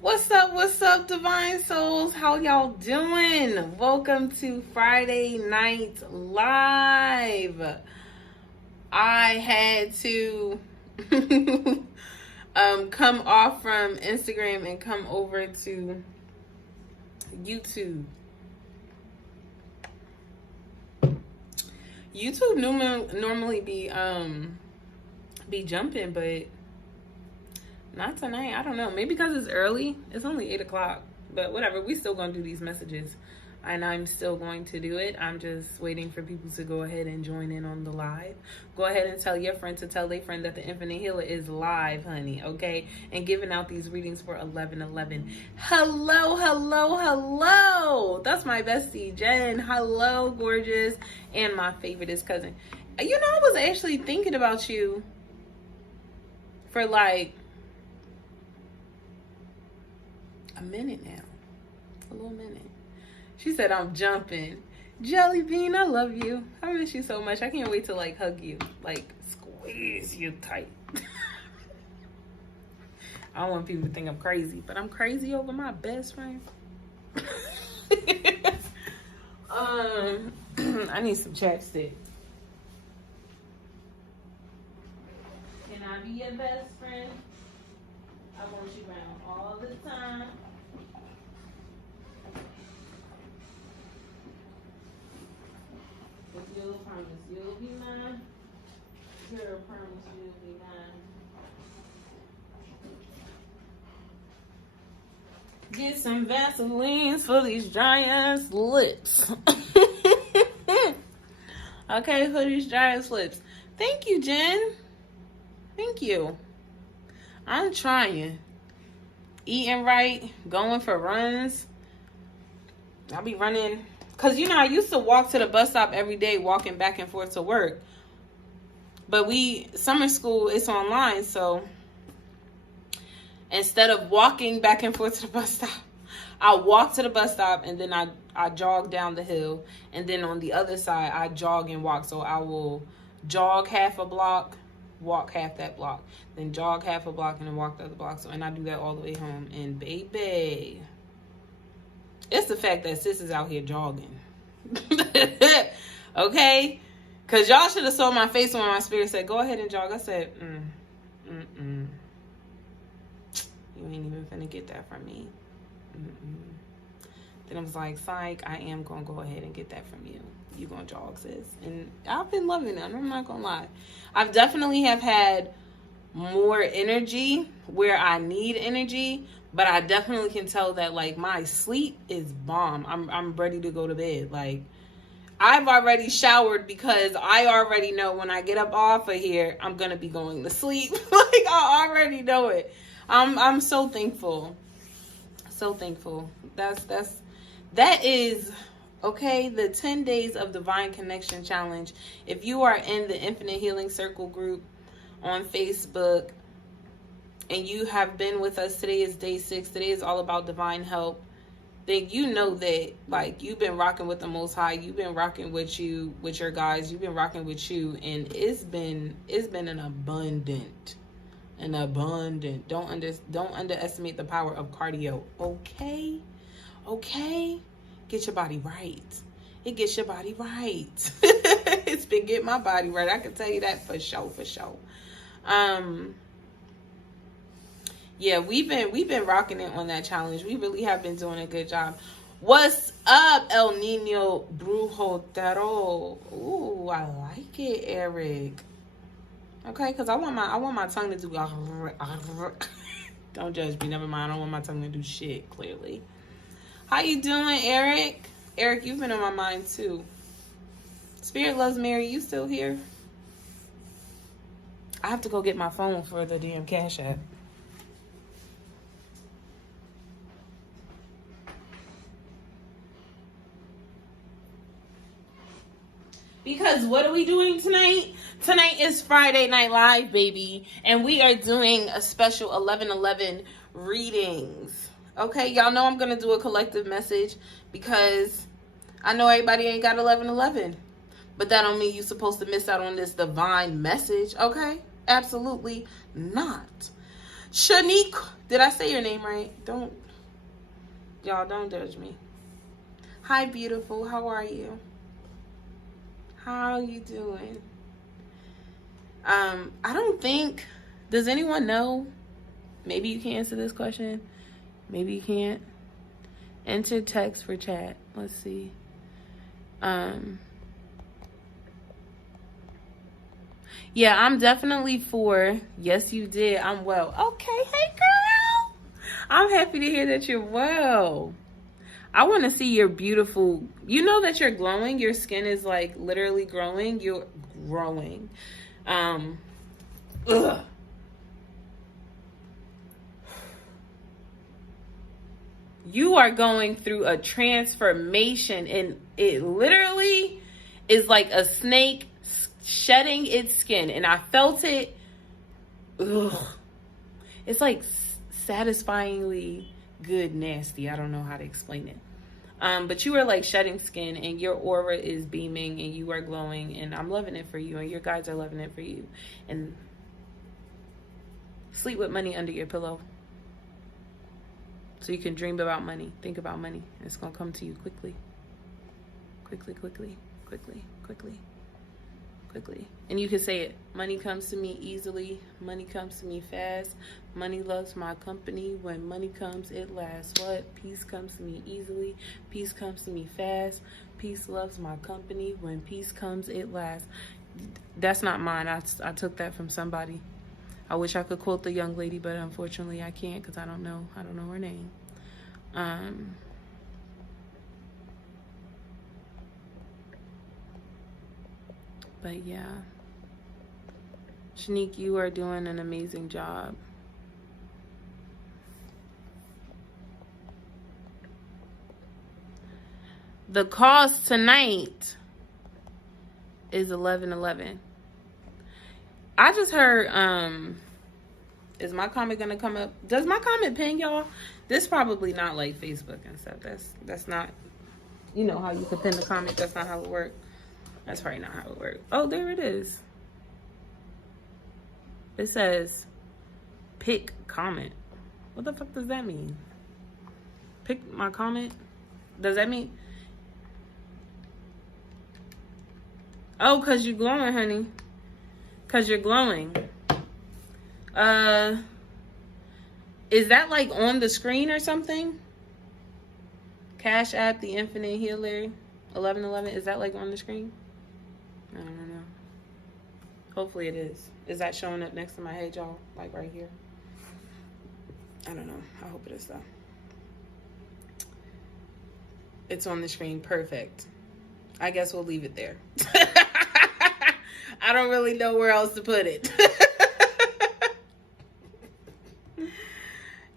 What's up, Divine Souls? How y'all doing? Welcome to Friday Night Live. I had to come off from Instagram and come over to YouTube. YouTube normally be jumping, but not tonight. I don't know. Maybe because it's early. It's only 8 o'clock. But whatever. We still going to do these messages. And I'm still going to do it. I'm just waiting for people to go ahead and join in on the live. Go ahead and tell your friend to tell their friend that the Infinite Healer is live, honey. Okay? And giving out these readings for 11/11. Hello. That's my bestie, Jen. Hello, gorgeous. And my favoriteest cousin. You know, I was actually thinking about you for like a minute now. A little minute. She said, I'm jumping. Jelly Bean, I love you. I miss you so much. I can't wait to like hug you. Like squeeze you tight. I don't want people to think I'm crazy, but I'm crazy over my best friend. I need some chapstick. Can I be your best friend? I want you around all the time. If you'll promise you'll be mine, girl, promise you'll be mine. Get some Vaselines for these giant lips. Okay, for these giant lips. Thank you, Jen. Thank you. I'm trying. Eating right, going for runs. I'll be running. Because, you know, I used to walk to the bus stop every day, walking back and forth to work. But summer school, it's online, so instead of walking back and forth to the bus stop, I walk to the bus stop and then I jog down the hill. And then on the other side, I jog and walk. So I will jog half a block, walk half that block, then jog half a block and then walk the other block. And I do that all the way home. And baby, it's the fact that sis is out here jogging. Okay? Because y'all should have saw my face when my spirit said, go ahead and jog. I said, You ain't even finna get that from me. Then I was like, psych, I am going to go ahead and get that from you. You going to jog, sis. And I've been loving it. I'm not going to lie. I've definitely have had more energy where I need energy. But I definitely can tell that, like, my sleep is bomb. I'm ready to go to bed. Like, I've already showered because I already know when I get up off of here, I'm going to be going to sleep. Like, I already know it. I'm so thankful. So thankful. That is, okay, the 10 Days of Divine Connection Challenge. If you are in the Infinite Healing Circle group on Facebook, and you have been with us, today is day 6. Today is all about divine help. Then you know that, like, you've been rocking with the Most High. You've been rocking with your guys. You've been rocking with you, and it's been an abundant. Don't underestimate the power of cardio. Okay. Get your body right. It gets your body right. It's been getting my body right. I can tell you that for sure. Yeah, we've been rocking it on that challenge. We really have been doing a good job. What's up, El Nino Brujo Taro? Ooh, I like it, Eric. Okay, because I want my tongue to do. Don't judge me. Never mind. I don't want my tongue to do shit. Clearly. How you doing, Eric? Eric, you've been on my mind too. Spirit Loves Mary, you still here? I have to go get my phone for the damn Cash App. Because what are we doing tonight? Tonight is Friday Night Live, baby. And we are doing a special 11/11 readings. Okay, y'all know I'm going to do a collective message because I know everybody ain't got 11/11. But that don't mean you're supposed to miss out on this divine message, okay? Absolutely not. Shanique, did I say your name right? Y'all don't judge me. Hi, beautiful. How are you? How are you doing? I don't think, does anyone know? Maybe you can answer this question. Maybe you can't. Enter text for chat. Let's see. Yeah, I'm definitely for, yes, you did. I'm well. Okay, hey, girl. I'm happy to hear that you're well. I want to see your beautiful, you know that you're glowing. Your skin is like literally growing. You're growing. Ugh. You are going through a transformation, and it literally is like a snake shedding its skin, and I felt it. Ugh. It's like satisfyingly good, nasty. I don't know how to explain it. But you are like shedding skin, and your aura is beaming, and you are glowing, and I'm loving it for you, and your guys are loving it for you. And sleep with money under your pillow, so you can dream about money, think about money. It's gonna come to you quickly, quickly, quickly, quickly, quickly, quickly. And you can say it. Money comes to me easily. Money comes to me fast. Money loves my company. When money comes, it lasts. What? Peace comes to me easily. Peace comes to me fast. Peace loves my company. When peace comes, it lasts. That's not mine. I took that from somebody. I wish I could quote the young lady, but unfortunately I can't, because I don't know her name. But yeah, Shanique, you are doing an amazing job. The cost tonight is $11.11. I just heard, is my comment gonna come up? Does my comment ping, y'all? This probably not like Facebook and stuff. That's not, you know how you can pin the comment. That's not how it works. That's probably not how it works. Oh, there it is. It says pick comment. What the fuck does that mean? Pick my comment? Does that mean? Oh, because you're glowing, honey. Because you're glowing. Is that like on the screen or something? CaspApp, the Infinite Healer, 1111. Is that like on the screen? I don't know. Hopefully it is. Is that showing up next to my head, y'all? Like right here? I don't know. I hope it is though. It's on the screen. Perfect. I guess we'll leave it there. I don't really know where else to put it.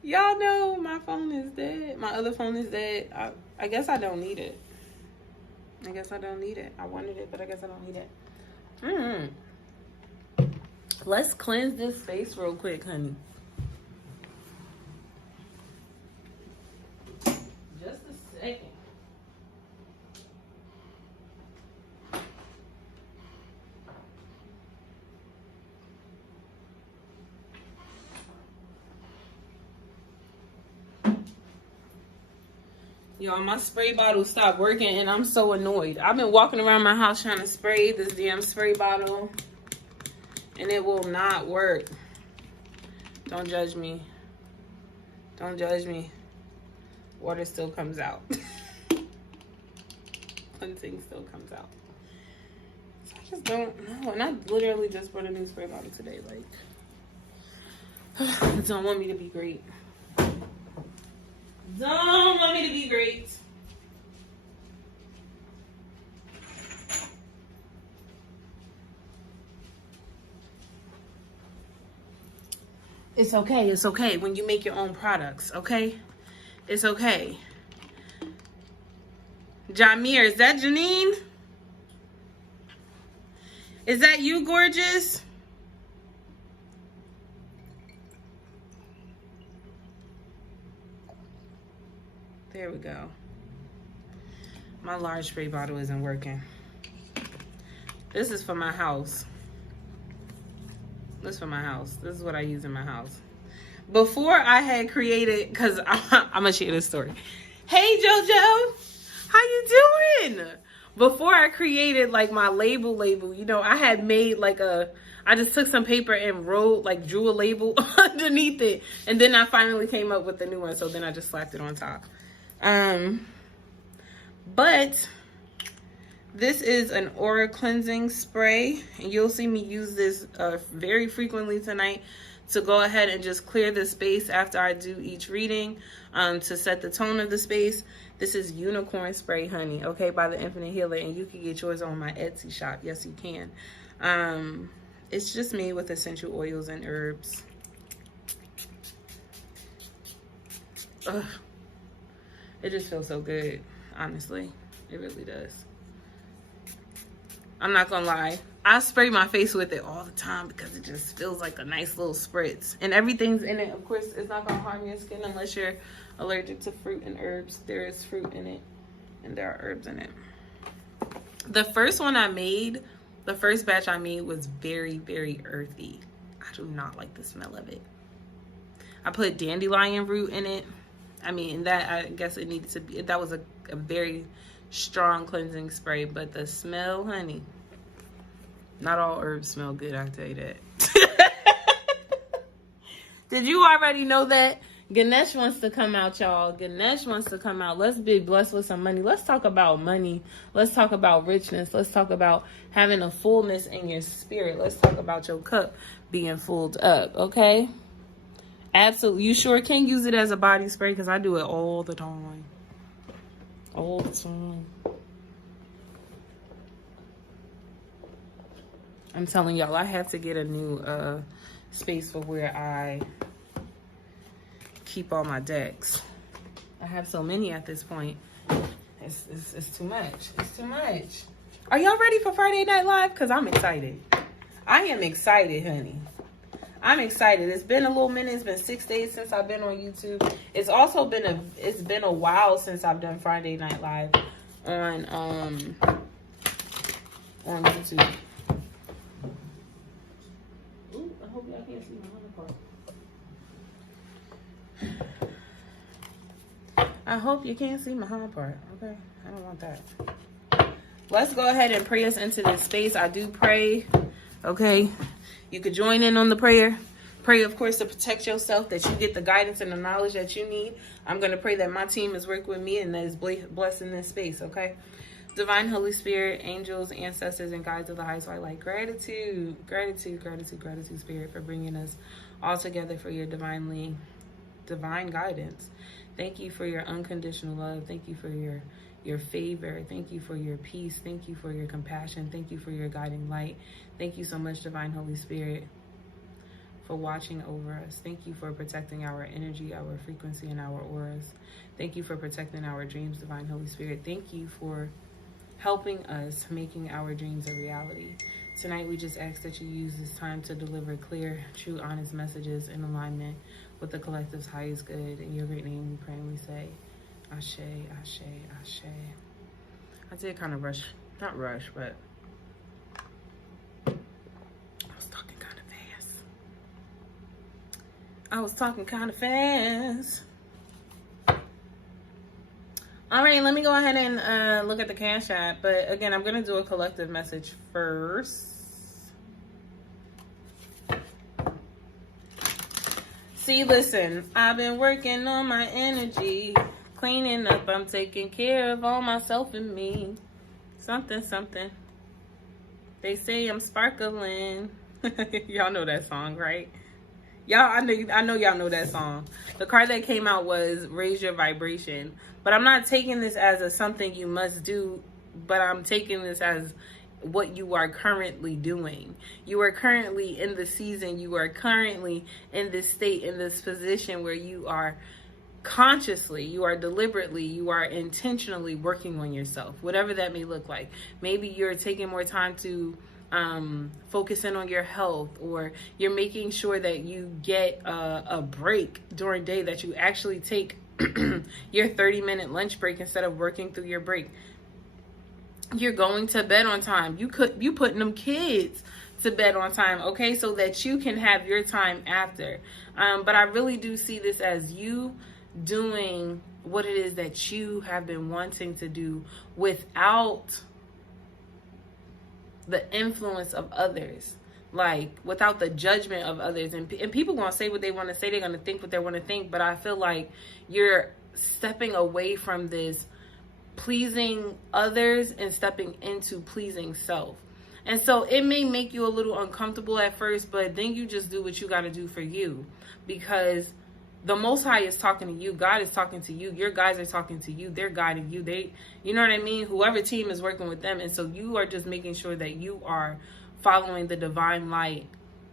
Y'all know my phone is dead. My other phone is dead. I guess I don't need it. I guess I don't need it. I wanted it, but I guess I don't need it. Let's cleanse this face real quick, honey. Just a second. Y'all, my spray bottle stopped working, and I'm so annoyed. I've been walking around my house trying to spray this damn spray bottle, and it will not work. Don't judge me. Don't judge me. Water still comes out. One thing still comes out. So I just don't know. And I literally just bought a new spray bottle today. Like, don't want me to be great. Don't want me to be great. It's okay. It's okay when you make your own products, okay? It's okay. Jamir, is that Janine? Is that you, gorgeous? There we go. My large spray bottle isn't working. This is for my house. This is for my house. This is what I use in my house. before I had created, because I'm going to share this story. Hey, JoJo. How you doing? Before I created like my label, you know, I had made like I just took some paper and drew a label underneath it. And then I finally came up with a new one. So then I just slapped it on top. But this is an aura cleansing spray. And you'll see me use this very frequently tonight to go ahead and just clear the space after I do each reading, to set the tone of the space. This is unicorn spray, honey, okay, by the Infinite Healer, and you can get yours on my Etsy shop. Yes, you can. It's just made with essential oils and herbs. Ugh. It just feels so good, honestly. It really does. I'm not gonna lie. I spray my face with it all the time because it just feels like a nice little spritz. And everything's in it. Of course, it's not gonna harm your skin unless you're allergic to fruit and herbs. There is fruit in it and there are herbs in it. The first one I made, the first batch I made was very, very earthy. I do not like the smell of it. I put dandelion root in it. I mean, that, I guess it needed to be, that was a very strong cleansing spray, but the smell, honey, not all herbs smell good, I tell you that. Did you already know that? Ganesh wants to come out, y'all. Ganesh wants to come out. Let's be blessed with some money. Let's talk about money. Let's talk about richness. Let's talk about having a fullness in your spirit. Let's talk about your cup being filled up, okay? Absolutely. You sure can use it as a body spray because I do it all the time. All the time. I'm telling y'all, I have to get a new space for where I keep all my decks. I have so many at this point. It's too much. It's too much. Are y'all ready for Friday Night Live? Because I'm excited. I am excited, honey. I'm excited. It's been a little minute. It's been 6 days since I've been on YouTube. It's also been a while since I've done Friday Night Live on YouTube. Ooh, I hope y'all can't see my underpart. I hope you can't see my hard part. Okay, I don't want that. Let's go ahead and pray us into this space. I do pray. Okay, you could join in on the prayer. Pray, of course, to protect yourself, that you get the guidance and the knowledge that you need. I'm going to pray that my team is working with me and that is blessed in this space, okay? Divine Holy Spirit, angels, ancestors, and guides of the highest light, gratitude, gratitude, gratitude, gratitude, Spirit, for bringing us all together for your divine guidance. Thank you for your unconditional love. Thank you for your favor. Thank you for your peace. Thank you for your compassion. Thank you for your guiding light. Thank you so much, Divine Holy Spirit, for watching over us. Thank you for protecting our energy, our frequency, and our auras. Thank you for protecting our dreams, Divine Holy Spirit. Thank you for helping us making our dreams a reality. Tonight, we just ask that you use this time to deliver clear, true, honest messages in alignment with the collective's highest good. In your great name, we pray and we say, Ashe, Ashe, Ashe. I did kind of not rush, but I was talking kind of fast. All right, let me go ahead and look at the Cash App. But again, I'm going to do a collective message first. See, listen, I've been working on my energy, cleaning up, I'm taking care of all myself and me. Something, something. They say I'm sparkling. Y'all know that song, right? Y'all, I know y'all know that song. The card that came out was Raise Your Vibration. But I'm not taking this as something you must do, but I'm taking this as what you are currently doing. You are currently in the season. You are currently in this state, in this position where you are consciously, you are deliberately, you are intentionally working on yourself, whatever that may look like. Maybe you're taking more time to focus in on your health, or you're making sure that you get a break during the day, that you actually take your 30-minute lunch break instead of working through your break. You're going to bed on time. You putting them kids to bed on time, okay? So that you can have your time after. But I really do see this as you doing what it is that you have been wanting to do without the influence of others, like without the judgment of others. And people gonna say what they want to say, they're gonna think what they want to think, but I feel like you're stepping away from this pleasing others and stepping into pleasing self. And so it may make you a little uncomfortable at first, but then you just do what you got to do for you, because the Most High is talking to you. God is talking to you. Your guys are talking to you. They're guiding you. You know what I mean? Whoever team is working with them. And so you are just making sure that you are following the divine light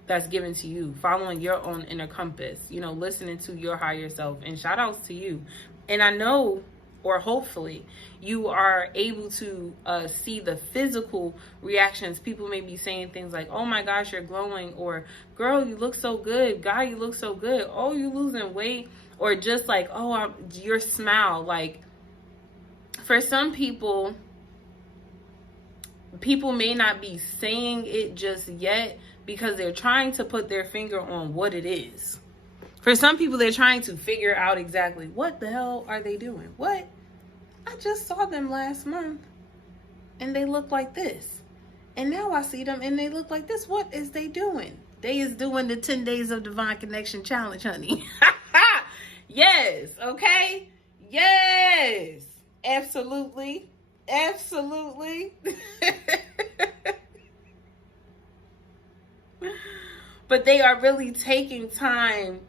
that's given to you, following your own inner compass, listening to your higher self. And shout outs to you. And I know, or hopefully, you are able to see the physical reactions. People may be saying things like, oh my gosh, you're glowing, or girl, you look so good, guy, you look so good, oh, you losing weight, or just like, oh, your smile. Like, for some people may not be saying it just yet because they're trying to put their finger on what it is. For some people, they're trying to figure out exactly what the hell are they doing. What? I just saw them last month and they look like this. And now I see them and they look like this. What is they doing? They is doing the 10 days of divine connection challenge, honey. Yes. Okay. Yes. Absolutely. Absolutely. But they are really taking time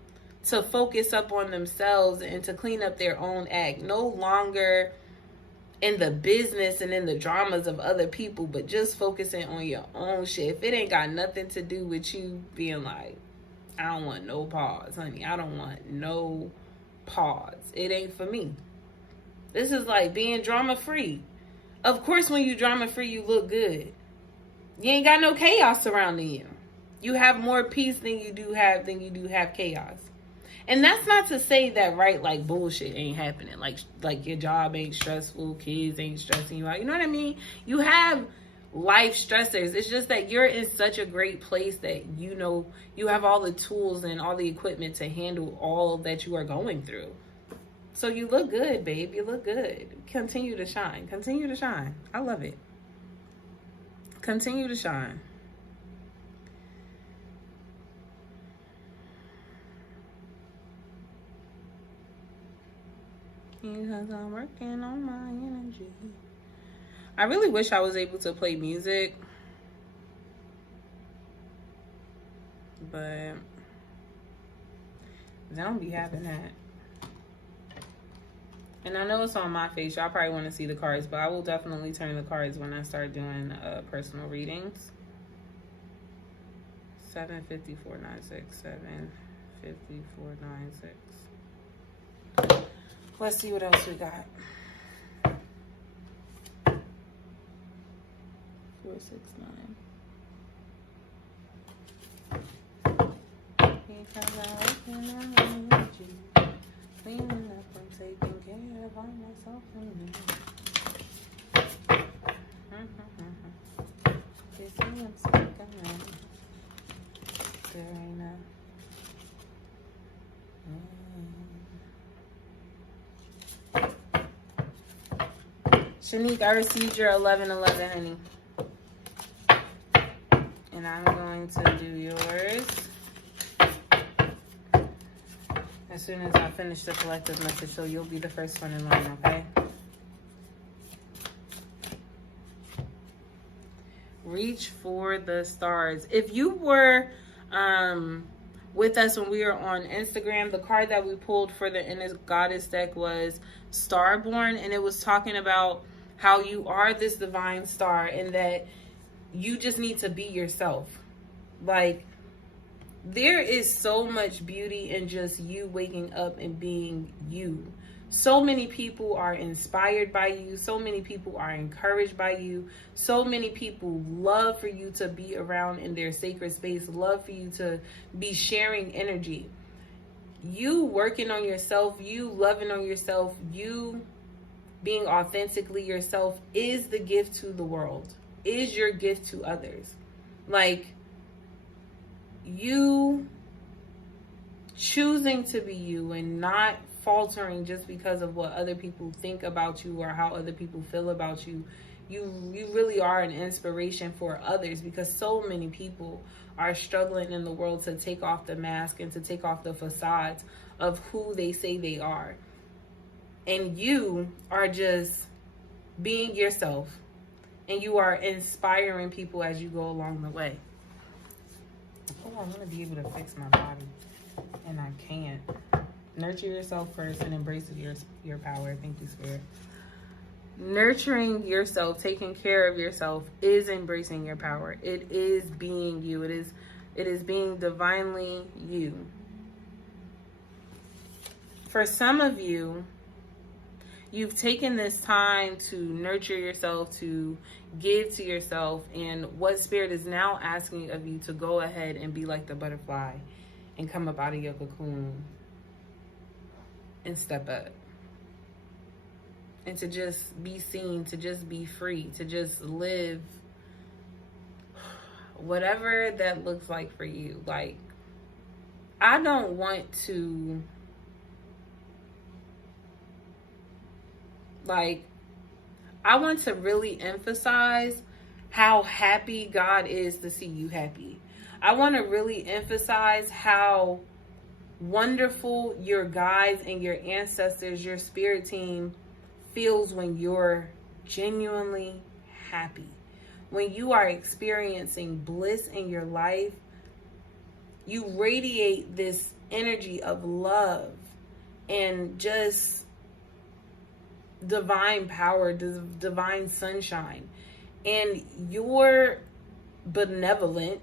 to focus up on themselves and to clean up their own act. No longer in the business and in the dramas of other people, but just focusing on your own shit. If it ain't got nothing to do with you being like, I don't want no pause, honey. I don't want no pause. It ain't for me. This is like being drama free. Of course, when you drama free, you look good. You ain't got no chaos surrounding you. You have more peace than you do have chaos. And that's not to say that, right, like bullshit ain't happening. Like your job ain't stressful, kids ain't stressing you out. You know what I mean? You have life stressors. It's just that you're in such a great place that you have all the tools and all the equipment to handle all that you are going through. So you look good, babe. You look good. Continue to shine. Continue to shine. I love it. Continue to shine. Because I'm working on my energy. I really wish I was able to play music, but I don't be having that. And I know it's on my face. Y'all probably want to see the cards, but I will definitely turn the cards when I start doing personal readings. 75496, 75496. Let's see what else we got. 469. Because I open my energy, cleaning up and taking care of all myself and me. Kissing and speaking. There ain't no. Shanique, I received your 1111, honey. And I'm going to do yours as soon as I finish the collective message, so you'll be the first one in line, okay? Reach for the stars. If you were with us when we were on Instagram, the card that we pulled for the Inner Goddess deck was Starborn, and it was talking about how you are this divine star and that you just need to be yourself. Like, there is so much beauty in just you waking up and being you. So many people are inspired by you. So many people are encouraged by you. So many people love for you to be around in their sacred space, love for you to be sharing energy. You working on yourself, you loving on yourself, you being authentically yourself is the gift to the world, is your gift to others. Like, you choosing to be you and not faltering just because of what other people think about you or how other people feel about you. You really are an inspiration for others, because so many people are struggling in the world to take off the mask and to take off the facades of who they say they are. And you are just being yourself, and you are inspiring people as you go along the way. Oh, I want to be able to fix my body, and I can't. Nurture yourself first and embrace your power. Thank you, Spirit. Nurturing yourself, taking care of yourself is embracing your power. It is being you. It is being divinely you. For some of you, you've taken this time to nurture yourself, to give to yourself, and what Spirit is now asking of you to go ahead and be like the butterfly and come up out of your cocoon and step up. And to just be seen, to just be free, to just live whatever that looks like for you. Like, I don't want to, I want to really emphasize how happy God is to see you happy. I want to really emphasize how wonderful your guides and your ancestors, your spirit team, feels when you're genuinely happy. When you are experiencing bliss in your life, you radiate this energy of love and just divine power, divine sunshine. And your benevolent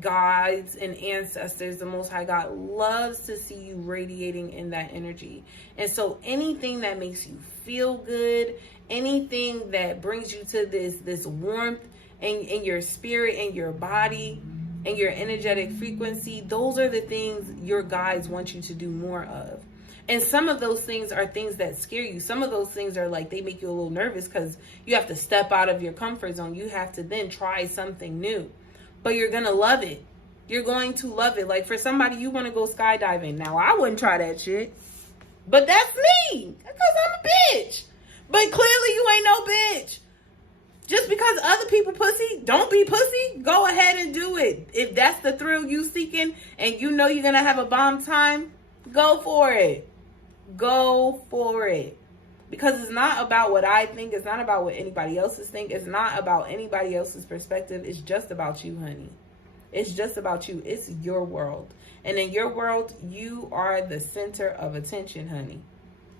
guides and ancestors, the Most High God, loves to see you radiating in that energy. And so anything that makes you feel good, anything that brings you to this warmth in your spirit and your body and your energetic frequency, those are the things your guides want you to do more of. And some of those things are things that scare you. Some of those things are like, they make you a little nervous because you have to step out of your comfort zone. You have to then try something new. But you're going to love it. You're going to love it. Like, for somebody, you want to go skydiving. Now, I wouldn't try that shit. But that's me. Because I'm a bitch. But clearly you ain't no bitch. Just because other people pussy, don't be pussy. Go ahead and do it. If that's the thrill you seeking and you know you're going to have a bomb time, go for it. Go for it. Because it's not about what I think. It's not about what anybody else's think. It's not about anybody else's perspective. It's just about you, honey. It's just about you. It's your world. And in your world, you are the center of attention, honey.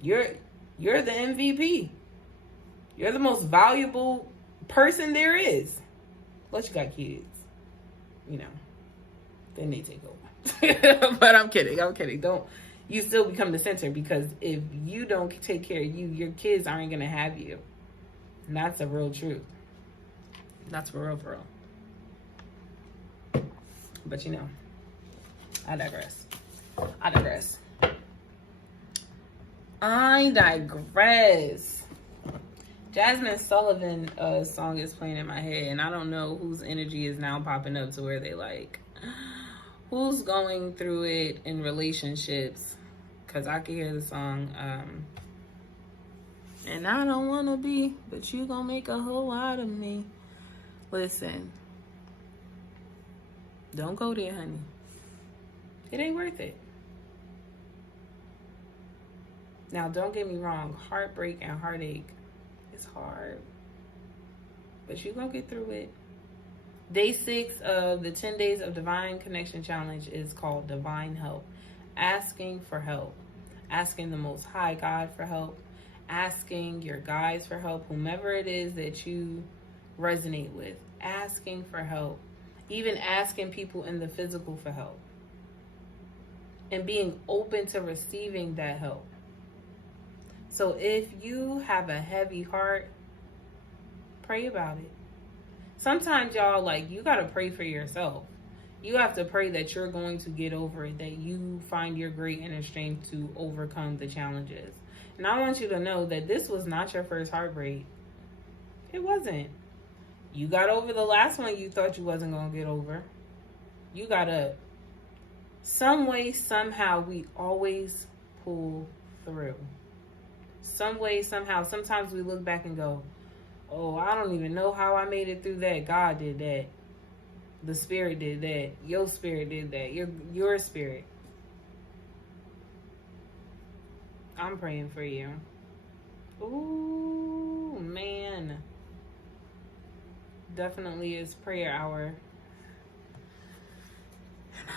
You're the MVP. You're the most valuable person there is. Unless you got kids. You know. Then they take over. But I'm kidding. Don't. You still become the center, because if you don't take care of you, your kids aren't going to have you. And that's the real truth. That's for real. But you know, I digress. Jasmine Sullivan song is playing in my head, and I don't know whose energy is now popping up to where they like, who's going through it in relationships. Because I can hear the song, and I don't want to be, but you gonna make a hoe out of me. Listen, don't go there, honey. It ain't worth it. Now, don't get me wrong. Heartbreak and heartache is hard, but you gonna get through it. Day 6 of the 10 Days of Divine Connection Challenge is called Divine Help. Asking for help. Asking the Most High God for help. Asking your guides for help. Whomever it is that you resonate with. Asking for help. Even asking people in the physical for help. And being open to receiving that help. So if you have a heavy heart, pray about it. Sometimes y'all, like, you got to pray for yourself. You have to pray that you're going to get over it, that you find your great inner strength to overcome the challenges. And I want you to know that this was not your first heartbreak. It wasn't. You got over the last one you thought you wasn't going to get over. You gotta, some way, somehow, we always pull through. Some way, somehow. Sometimes we look back and go, oh, I don't even know how I made it through that. God did that. The spirit did that. Your spirit did that. Your spirit. I'm praying for you. Ooh, man. Definitely is prayer hour. And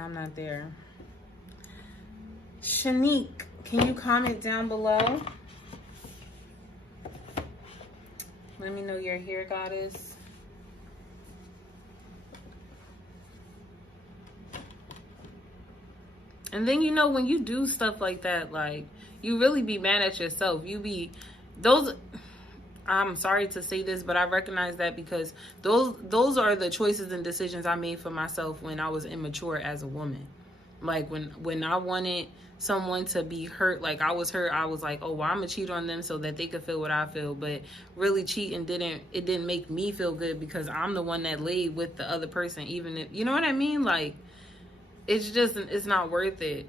I'm not there. Shanique, can you comment down below? Let me know you're here, goddess. And then, you know, when you do stuff like that, like, you really be mad at yourself. I'm sorry to say this, but I recognize that because those are the choices and decisions I made for myself when I was immature as a woman. Like, when I wanted someone to be hurt, like I was hurt, I was like, oh, well, I'm gonna cheat on them so that they could feel what I feel. But really, cheating didn't make me feel good because I'm the one that laid with the other person, even if, you know what I mean? Like, it's not worth it.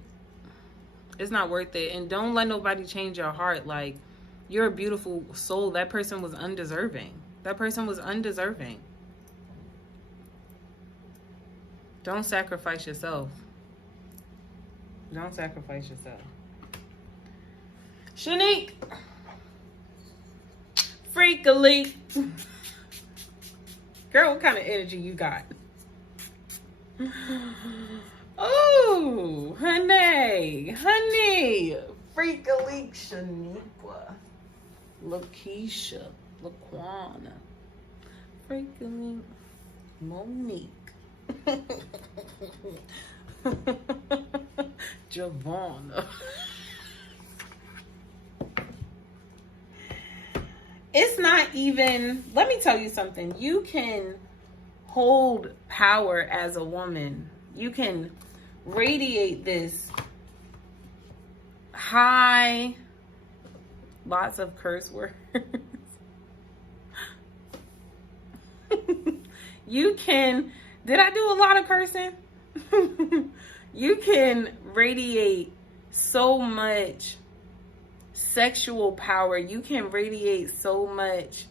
It's not worth it. And don't let nobody change your heart. Like, you're a beautiful soul. That person was undeserving. Don't sacrifice yourself. Shanique. Freak a leak. Girl, what kind of energy you got? Oh, honey. Freak a leak, Shaniqua. Lakeisha. Laquana. Freak a leak. Monique. Javonna. It's not even, let me tell you something. You can hold power as a woman. You can radiate this high, lots of curse words. You can, did I do a lot of cursing? You can radiate so much sexual power. You can radiate so much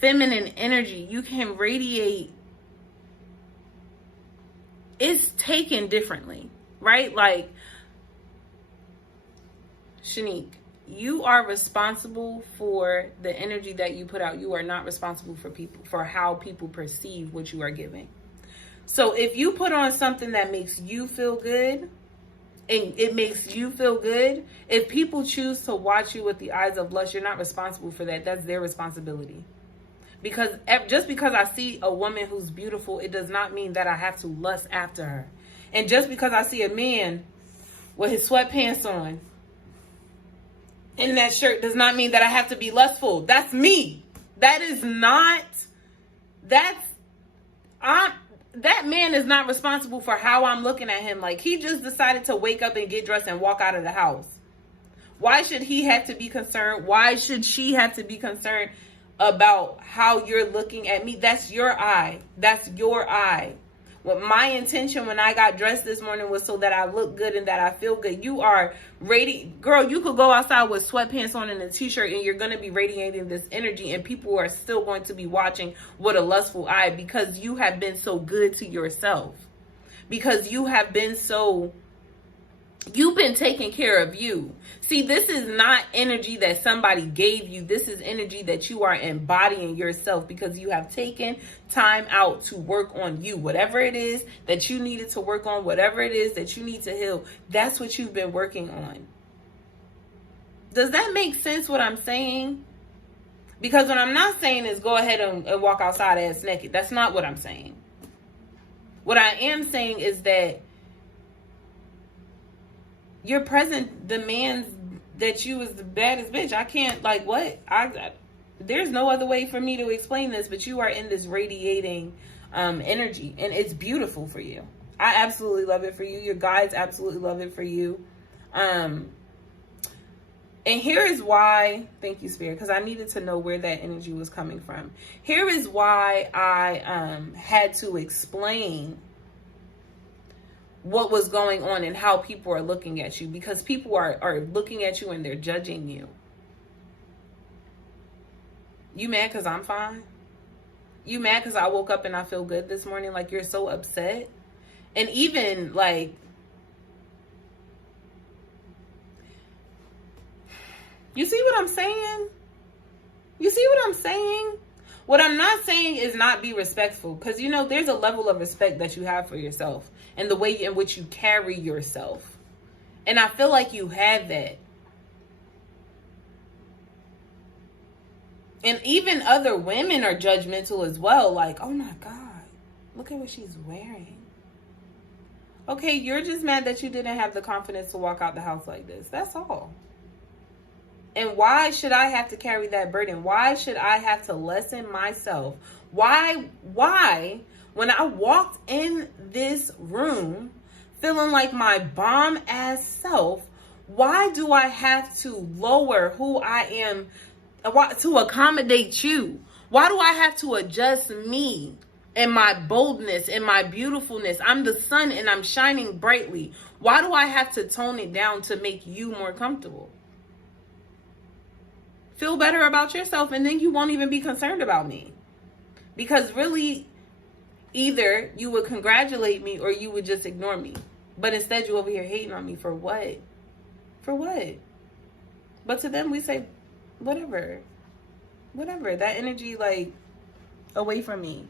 feminine energy. You can radiate, it's taken differently, right? Like, Shanique, you are responsible for the energy that you put out. You are not responsible for how people perceive what you are giving. So if you put on something that makes you feel good, and it makes you feel good, if people choose to watch you with the eyes of lust, you're not responsible for that. That's their responsibility. Because just because I see a woman who's beautiful, it does not mean that I have to lust after her. And just because I see a man with his sweatpants on in that shirt does not mean that I have to be lustful. That's me. That man is not responsible for how I'm looking at him. Like, he just decided to wake up and get dressed and walk out of the house. Why should he have to be concerned? Why should she have to be concerned about how you're looking at me? That's your eye. That's your eye. What my intention when I got dressed this morning was so that I look good and that I feel good. You are girl, you could go outside with sweatpants on and a t-shirt and you're going to be radiating this energy, and people are still going to be watching with a lustful eye because you have been so good to yourself. Because you've been taking care of you. See, this is not energy that somebody gave you. This is energy that you are embodying yourself because you have taken time out to work on you. Whatever it is that you needed to work on, whatever it is that you need to heal, that's what you've been working on. Does that make sense what I'm saying? Because what I'm not saying is go ahead and walk outside ass naked. That's not what I'm saying. What I am saying is that your present demands that you is the baddest bitch. I can't, like, what? There's no other way for me to explain this, but you are in this radiating energy, and it's beautiful for you. I absolutely love it for you. Your guides absolutely love it for you. And here is why, thank you, Spirit, because I needed to know where that energy was coming from. Here is why I had to explain what was going on and how people are looking at you, because people are looking at you and they're judging you. You mad because I'm fine? You mad because I woke up and I feel good this morning? Like, you're so upset? And even like, you see what I'm saying? You see what I'm saying? What I'm not saying is not be respectful, because, you know, there's a level of respect that you have for yourself and the way in which you carry yourself. And I feel like you have that. And even other women are judgmental as well. Like, oh my God, look at what she's wearing. Okay, you're just mad that you didn't have the confidence to walk out the house like this. That's all. And why should I have to carry that burden? Why should I have to lessen myself? Why, when I walked in this room feeling like my bomb ass self, why do I have to lower who I am to accommodate you? Why do I have to adjust me and my boldness and my beautifulness? I'm the sun and I'm shining brightly. Why do I have to tone it down to make you more comfortable? Feel better about yourself, and then you won't even be concerned about me. Because really, either you would congratulate me or you would just ignore me. But instead, you over here hating on me for what? For what? But to them, we say, whatever. Whatever. That energy, like, away from me.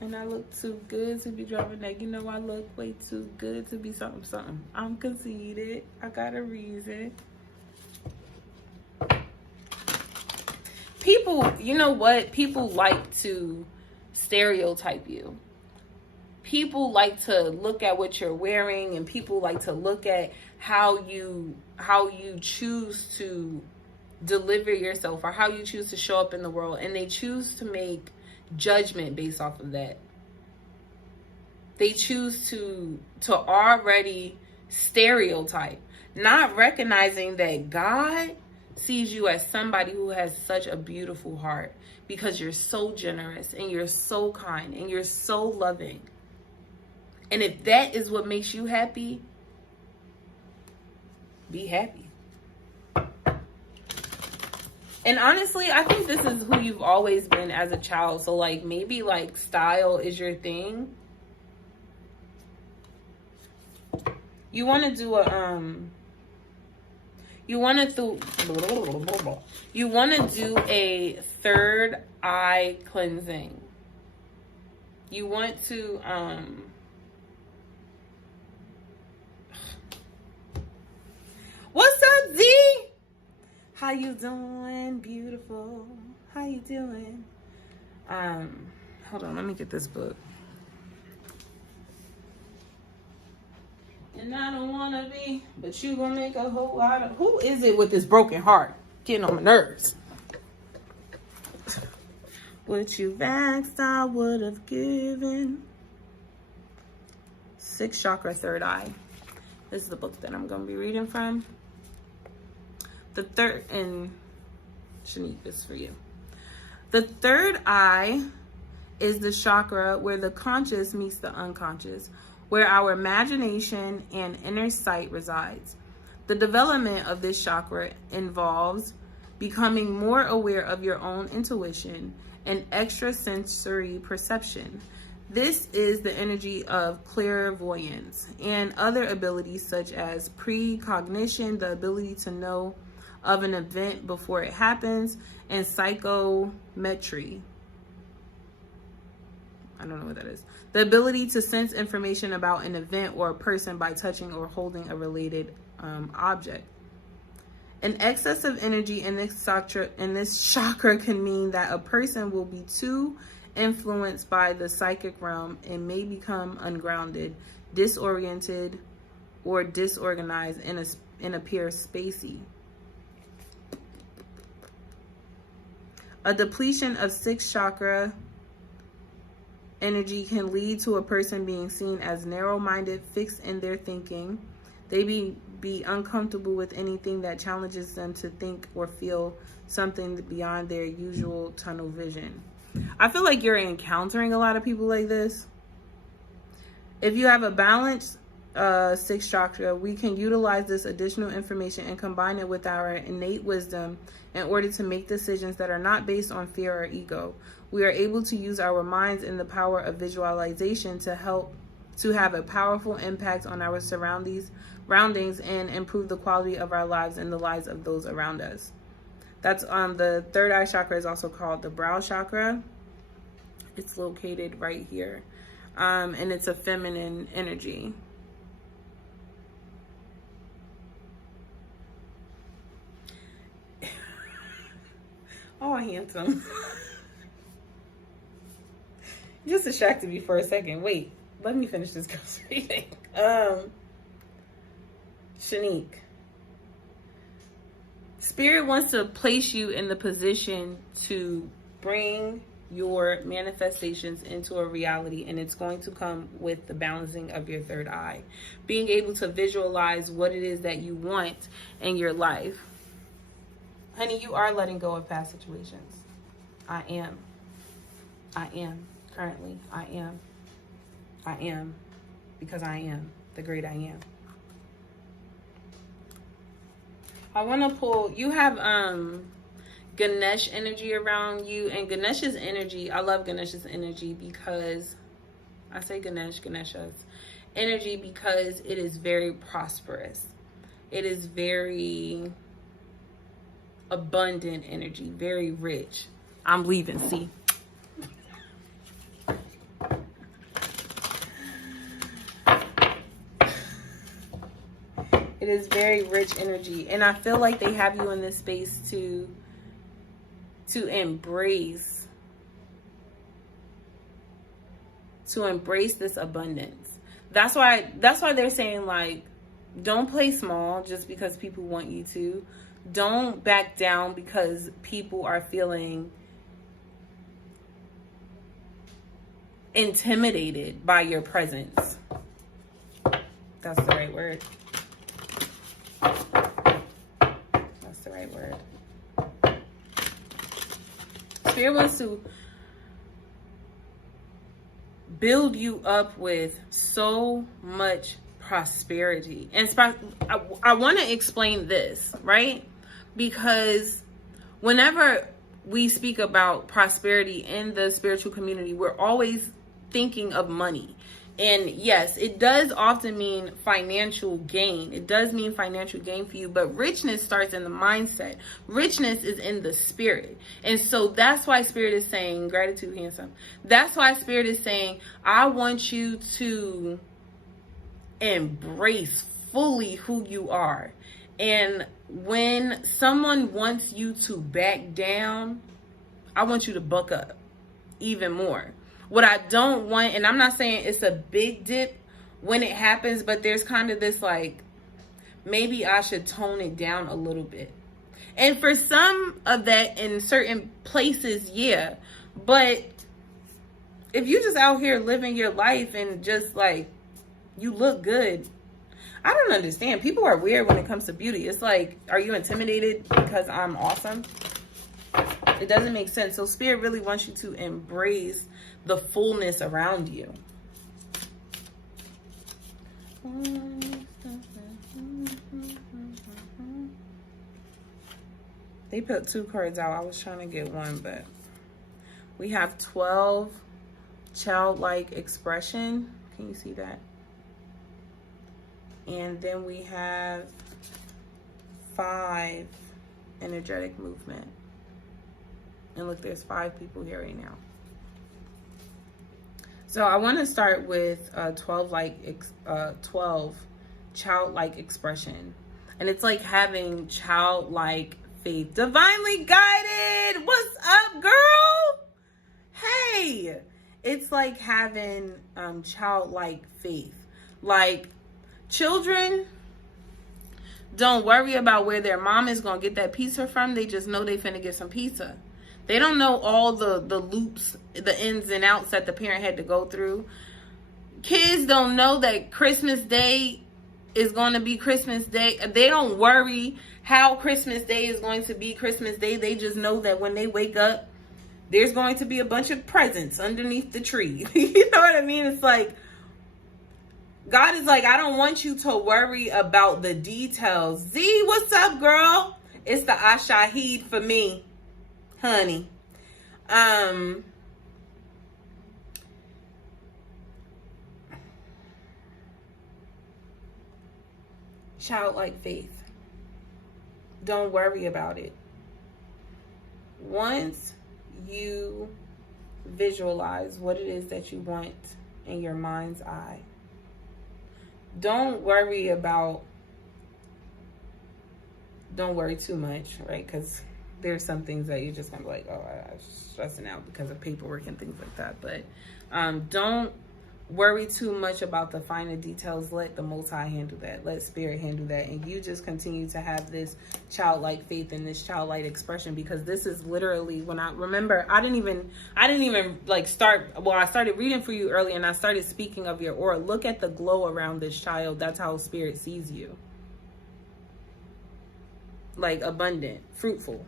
And I look too good to be driving that. You know, I look way too good to be something. I'm conceited. I got a reason. People, you know what? People like to stereotype you. People like to look at what you're wearing, and people like to look at how you choose to deliver yourself or how you choose to show up in the world, and they choose to make judgment based off of that. They choose to already stereotype, not recognizing that God sees you as somebody who has such a beautiful heart, because you're so generous and you're so kind and you're so loving. And if that is what makes you happy, be happy. And honestly, I think this is who you've always been as a child. So like, maybe like style is your thing. You want to do a you want to do a third eye cleansing. You want to what's up, Z? How you doing, beautiful? How you doing? Hold on, let me get this book. And I don't want to be, but you gonna make a whole lot of... Who is it with this broken heart? Getting on my nerves. What you've asked, I would have given. 6th chakra, third eye. This is the book that I'm gonna be reading from. The third, and Shanique, this is for you. The third eye is the chakra where the conscious meets the unconscious, where our imagination and inner sight resides. The development of this chakra involves becoming more aware of your own intuition and extrasensory perception. This is the energy of clairvoyance and other abilities such as precognition, the ability to know of an event before it happens, and psychometry. I don't know what that is. The ability to sense information about an event or a person by touching or holding a related object. An excess of energy in this chakra can mean that a person will be too influenced by the psychic realm and may become ungrounded, disoriented, or disorganized and appear spacey. A depletion of 6th chakra energy can lead to a person being seen as narrow-minded, fixed in their thinking. They be uncomfortable with anything that challenges them to think or feel something beyond their usual tunnel vision. I feel like you're encountering a lot of people like this. If you have a balanced sixth chakra, we can utilize this additional information and combine it with our innate wisdom in order to make decisions that are not based on fear or ego. We are able to use our minds and the power of visualization to help to have a powerful impact on our surroundings and improve the quality of our lives and the lives of those around us. That's the third eye chakra is also called the brow chakra. It's located right here. And it's a feminine energy. Oh, handsome. You just distracted me for a second. Wait, let me finish this girl's reading. Shanique. Spirit wants to place you in the position to bring your manifestations into a reality, and it's going to come with the balancing of your third eye. Being able to visualize what it is that you want in your life. Honey, you are letting go of past situations. I am. Currently, I am. Because I am the great I am. I want to pull, you have Ganesh energy around you, and Ganesh's energy, I love Ganesh's energy because, I say Ganesha's energy because it is very prosperous. It is very abundant energy, very rich. I'm leaving, see? It is very rich energy, and I feel like they have you in this space to embrace this abundance. That's why they're saying, like, don't play small just because people want you to. Don't back down because people are feeling intimidated by your presence. That's the right word. That's the right word. Spirit wants to build you up with so much prosperity. And I want to explain this, right? Because whenever we speak about prosperity in the spiritual community, we're always thinking of money. And yes, it does often mean financial gain. It does mean financial gain for you, but richness starts in the mindset. Richness is in the spirit. And so that's why Spirit is saying, gratitude, handsome. That's why Spirit is saying, I want you to embrace fully who you are. And when someone wants you to back down, I want you to buck up even more. What I don't want, and I'm not saying it's a big dip when it happens, but there's kind of this like, maybe I should tone it down a little bit. And for some of that in certain places, yeah. But if you just out here living your life and just like, you look good, I don't understand. People are weird when it comes to beauty. It's like, are you intimidated because I'm awesome? It doesn't make sense. So Spirit really wants you to embrace the fullness around you. They put 2 cards out. I was trying to get one, but we have 12 childlike expression. Can you see that? And then we have 5 energetic movement. And look, there's 5 people here right now. So I want to start with 12 childlike expression. And it's like having childlike faith. Divinely guided. What's up, girl? Hey. It's like having childlike faith. Like, children don't worry about where their mom is going to get that pizza from. They just know they finna get some pizza. They don't know all the loops, the ins and outs that the parent had to go through. Kids don't know that Christmas Day is going to be Christmas Day. They don't worry how Christmas Day is going to be Christmas Day. They just know that when they wake up, there's going to be a bunch of presents underneath the tree. You know what I mean? It's like, God is like, I don't want you to worry about the details. Z, what's up, girl? It's the Ashahid for me, honey. Childlike faith. Don't worry about it. Once you visualize what it is that you want in your mind's eye, don't worry too much, right? Because there's some things that you're just gonna be like, oh, I'm stressing out because of paperwork and things like that. But don't worry too much about the finer details. Let the Most High handle that. Let Spirit handle that. And you just continue to have this childlike faith and this childlike expression, because this is literally when I remember, I didn't even like start. Well, I started reading for you earlier and I started speaking of your aura. Look at the glow around this child. That's how Spirit sees you. Like abundant, fruitful,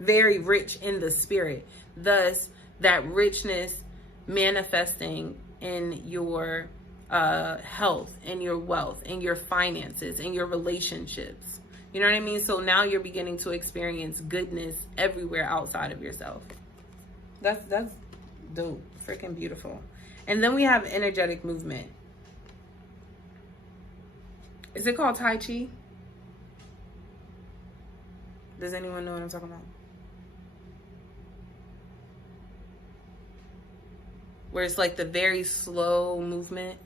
very rich in the Spirit. Thus, that richness manifesting in your health, in your wealth, in your finances, in your relationships. You know what I mean? So now you're beginning to experience goodness everywhere outside of yourself. That's dope. Freaking beautiful. And then we have energetic movement. Is it called Tai Chi? Does anyone know what I'm talking about? Where it's like the very slow movement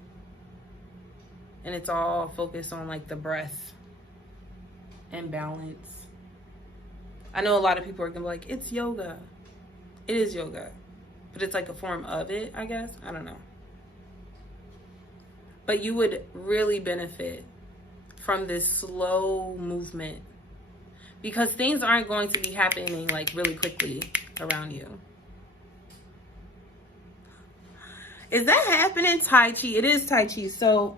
and it's all focused on like the breath and balance. I know a lot of people are gonna be like, it's yoga. It is yoga, but it's like a form of it, I guess. I don't know. But you would really benefit from this slow movement, because things aren't going to be happening like really quickly around you. Is that happening? Tai Chi. It is Tai Chi. So,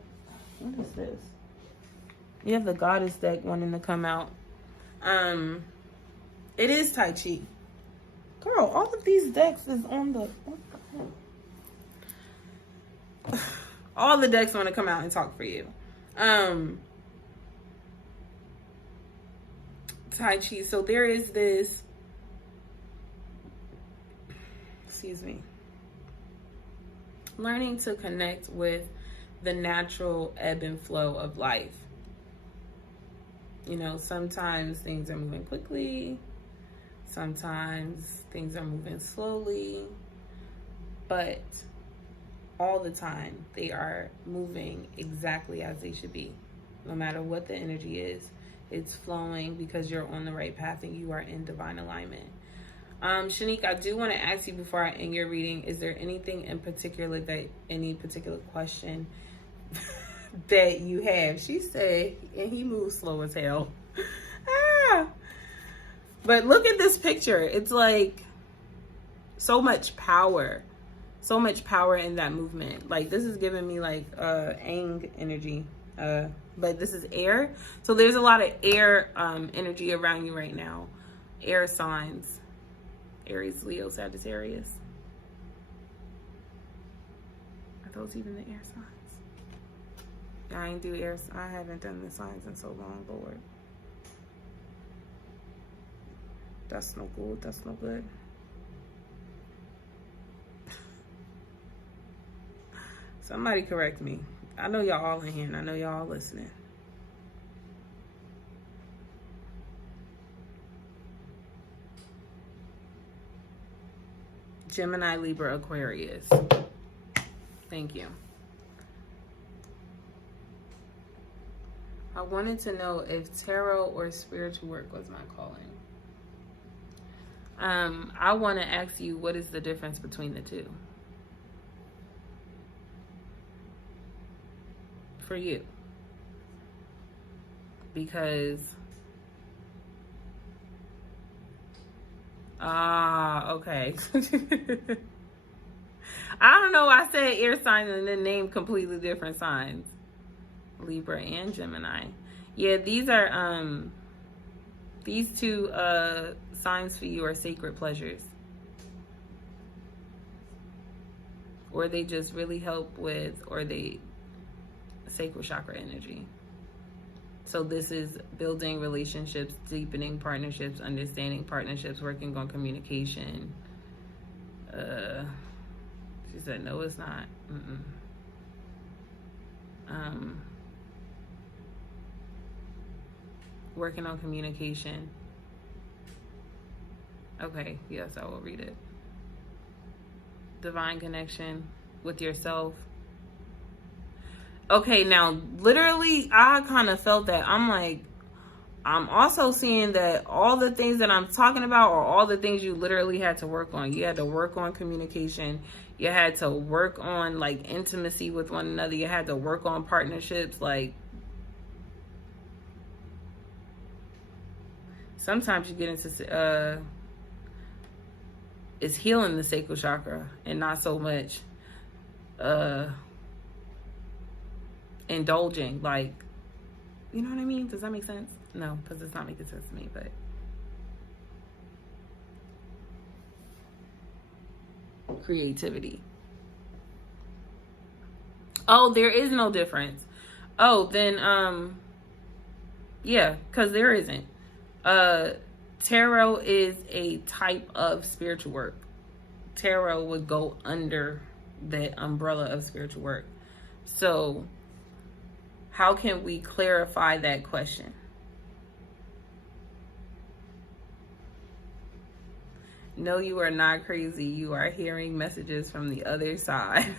what is this? You have the goddess deck wanting to come out. It is Tai Chi. Girl, all of these decks is on the... all the decks want to come out and talk for you. Tai Chi. So there is this... Excuse me. Learning to connect with the natural ebb and flow of life. You know, sometimes things are moving quickly. Sometimes things are moving slowly. But all the time, they are moving exactly as they should be. No matter what the energy is, it's flowing because you're on the right path and you are in divine alignment. Shanique, I do want to ask you before I end your reading, is there anything in particular any particular question that you have? She said, and he moves slow as hell. But look at this picture. It's like so much power in that movement. Like this is giving me like Aang energy, but this is air. So there's a lot of air energy around you right now. Air signs. Aries, Leo, Sagittarius. Are those even the air signs? I haven't done the signs in so long, Lord. That's no good. That's no good. Somebody correct me. I know y'all all in here and I know y'all all listening. Gemini, Libra, Aquarius. Thank you. I wanted to know if tarot or spiritual work was my calling. I want to ask you, what is the difference between the two? For you. Because... okay. I don't know. I said air signs and then named completely different signs. Libra and Gemini. Yeah, these are these two signs for you are sacred pleasures, or they just really help with, or they sacral chakra energy. So this is building relationships, deepening partnerships, understanding partnerships, working on communication. She said, no, it's not. Working on communication. Okay, yes, I will read it. Divine connection with yourself. Okay, now, literally, I kind of felt that. I'm like, I'm also seeing that all the things that I'm talking about are all the things you literally had to work on. You had to work on communication. You had to work on, like, intimacy with one another. You had to work on partnerships. Like, sometimes you get into, it's healing the sacral chakra and not so much, indulging. Like, you know what I mean? Does that make sense? No, because it's not making sense to me, but creativity. Oh, there is no difference. Oh, then yeah, because there isn't. Tarot is a type of spiritual work. Tarot would go under that umbrella of spiritual work. So how can we clarify that question? No, you are not crazy. You are hearing messages from the other side.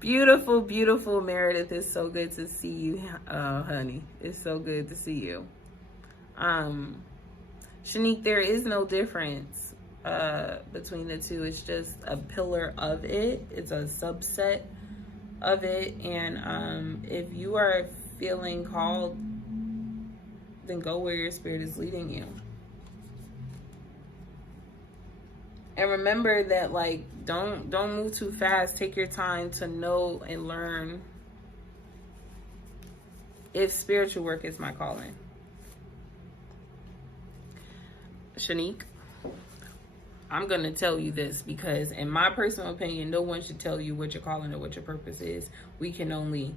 Beautiful, beautiful Meredith. It's so good to see you, honey. It's so good to see you. Shanique, there is no difference between the two. It's just a pillar of it. It's a subset of it. And if you are feeling called, then go where your spirit is leading you. And remember that, like, don't move too fast. Take your time to know and learn if spiritual work is my calling. Shanique, I'm going to tell you this because in my personal opinion, no one should tell you what your calling or what your purpose is. We can only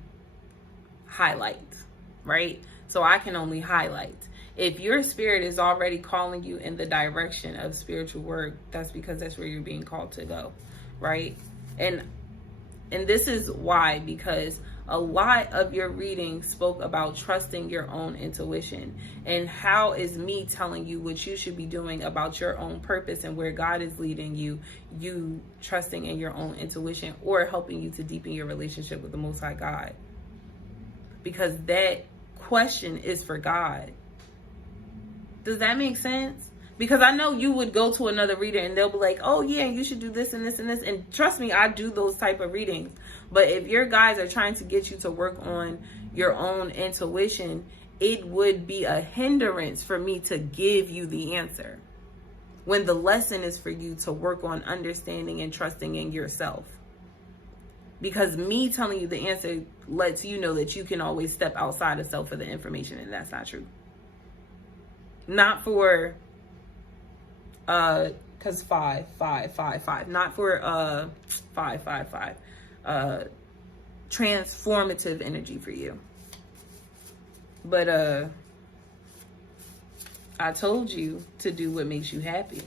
highlight, right? So I can only highlight. If your spirit is already calling you in the direction of spiritual work, that's because that's where you're being called to go, right? And this is why, because a lot of your reading spoke about trusting your own intuition. And how is me telling you what you should be doing about your own purpose and where God is leading you, you trusting in your own intuition, or helping you to deepen your relationship with the Most High God? Because that question is for God. Does that make sense? Because I know you would go to another reader and they'll be like, oh yeah, you should do this and this and this. And trust me, I do those type of readings. But if your guys are trying to get you to work on your own intuition, it would be a hindrance for me to give you the answer, when the lesson is for you to work on understanding and trusting in yourself. Because me telling you the answer lets you know that you can always step outside of self for the information, and that's not true. Not for, cause 5, 5, 5, 5. Not for 5, 5, 5. Transformative energy for you. But I told you to do what makes you happy.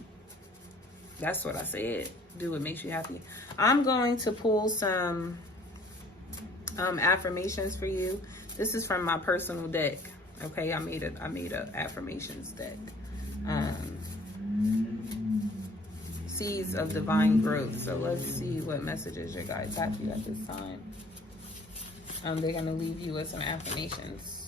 That's what I said. Do what makes you happy. I'm going to pull some affirmations for you. This is from my personal deck. Okay, I made a affirmations deck. Seeds of divine growth. So let's see what messages your guides have for you at this time. They're gonna leave you with some affirmations.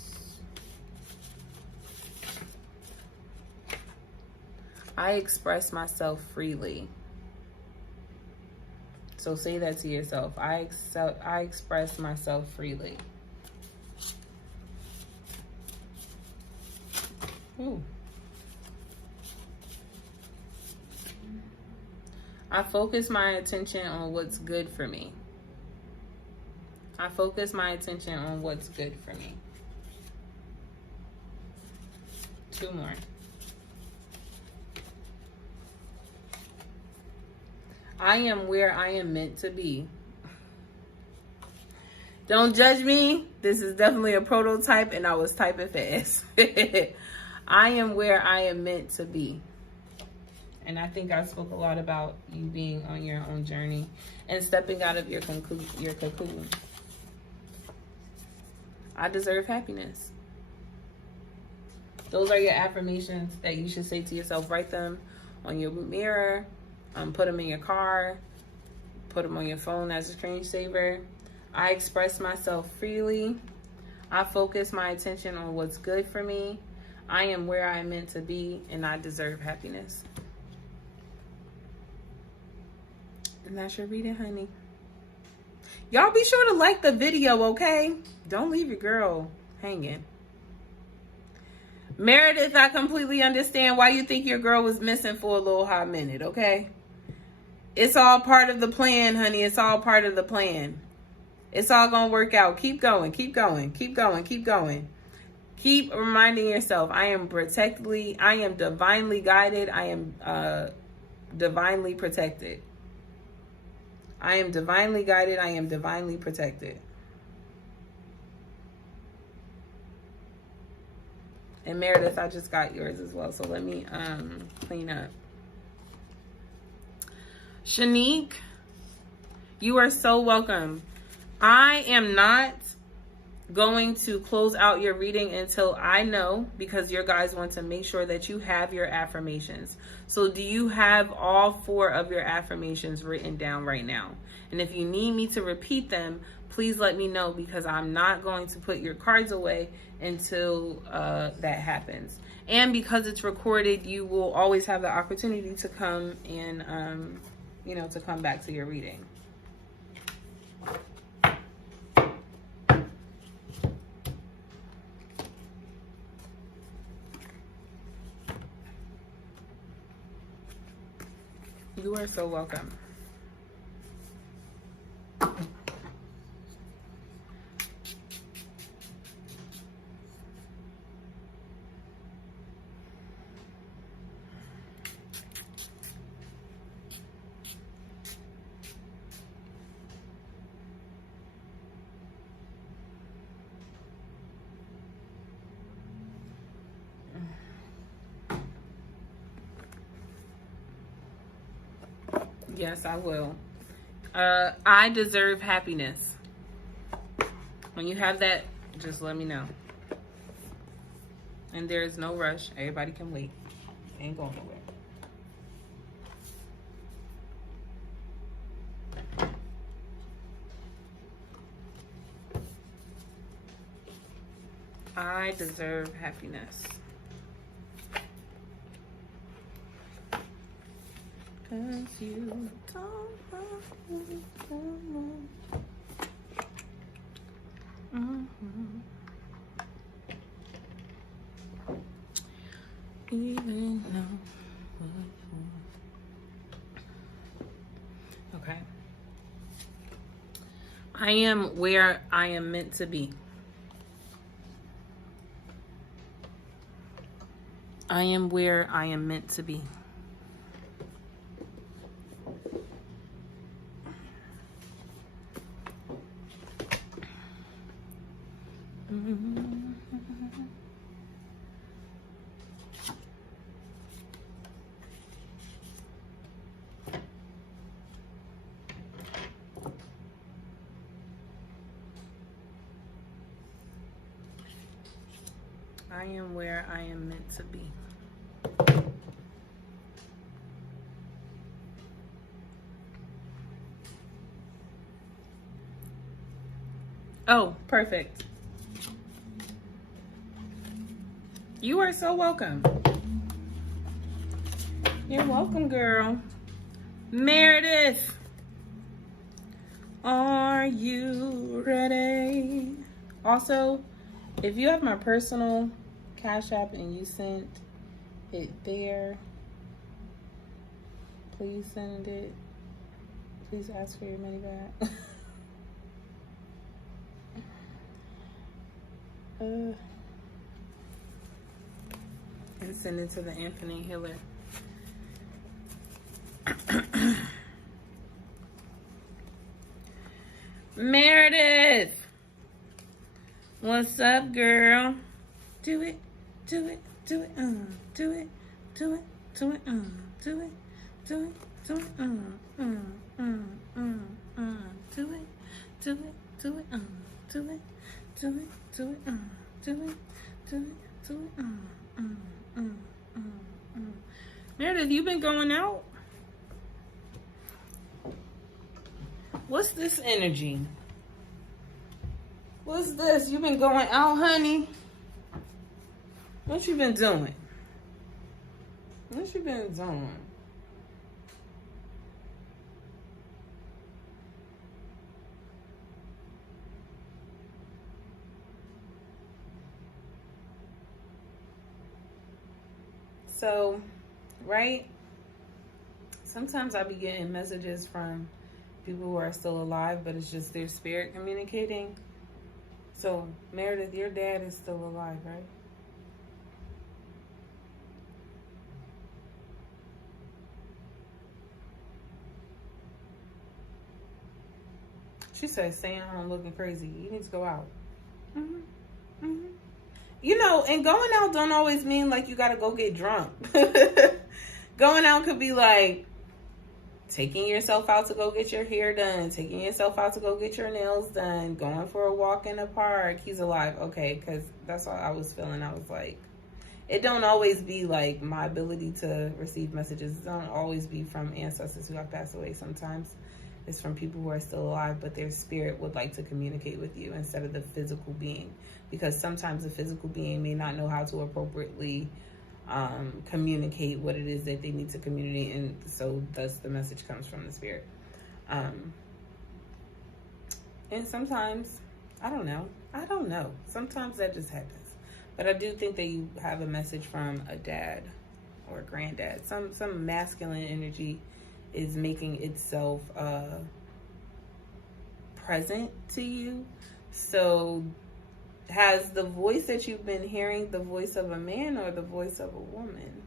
I express myself freely. So say that to yourself. I express myself freely. Ooh. I focus my attention on what's good for me. I focus my attention on what's good for me. 2 more. I am where I am meant to be. Don't judge me. This is definitely a prototype and I was typing fast. I am where I am meant to be. And I think I spoke a lot about you being on your own journey and stepping out of your cocoon. I deserve happiness. Those are your affirmations that you should say to yourself. Write them on your mirror. Put them in your car. Put them on your phone as a screensaver. I express myself freely. I focus my attention on what's good for me. I am where I am meant to be, and I deserve happiness. And that's your reading, honey. Y'all be sure to like the video, okay? Don't leave your girl hanging. Meredith, I completely understand why you think your girl was missing for a little hot minute, okay? It's all part of the plan, honey. It's all part of the plan. It's all gonna work out. Keep going, keep going, keep going, keep going. Keep reminding yourself, I am divinely guided. I am divinely protected. I am divinely guided. I am divinely protected. And Meredith, I just got yours as well. So let me clean up. Shanique, you are so welcome. I am not going to close out your reading until I know, because your guys want to make sure that you have your affirmations. So do you have all 4 of your affirmations written down right now? And if you need me to repeat them, please let me know, because I'm not going to put your cards away until that happens. And because it's recorded, you will always have the opportunity to come and, to come back to your reading. You are so welcome. Yes, I will. I deserve happiness. When you have that, just let me know. And there is no rush. Everybody can wait. Ain't going nowhere. I deserve happiness. 'Cause you don't love me anymore. Even though. Okay. I am where I am meant to be. I am where I am meant to be. I am where I am meant to be. Oh, perfect. You are so welcome. You're welcome, girl. Meredith, are you ready? Also, if you have my personal Cash App and you sent it there, please send it. Please ask for your money back. And send it to the infinite healer. Meredith, what's up, girl? Do it, do it, do it, do it, do it, do it, do it, do it, do it, do it, do it, do it, do it, do it, do it, do it, do it, do it, Meredith, you been going out? What's this energy? What's this? You been going out, honey? What you been doing? What you been doing? So, right? Sometimes I be getting messages from people who are still alive, but it's just their spirit communicating. So, Meredith, your dad is still alive, right? She said, staying home looking crazy. You need to go out. You know, and going out don't always mean like you gotta go get drunk. Going out could be like taking yourself out to go get your hair done, taking yourself out to go get your nails done, going for a walk in the park. He's alive. Okay, because that's what I was feeling. I was like, it don't always be like my ability to receive messages. It don't always be from ancestors who have passed away. Sometimes it's from people who are still alive, but their spirit would like to communicate with you instead of the physical being. Because sometimes the physical being may not know how to appropriately communicate what it is that they need to communicate, and so thus the message comes from the spirit. And sometimes, I don't know. Sometimes that just happens. But I do think that you have a message from a dad or a granddad. Some masculine energy is making itself present to you. So has the voice that you've been hearing the voice of a man or the voice of a woman?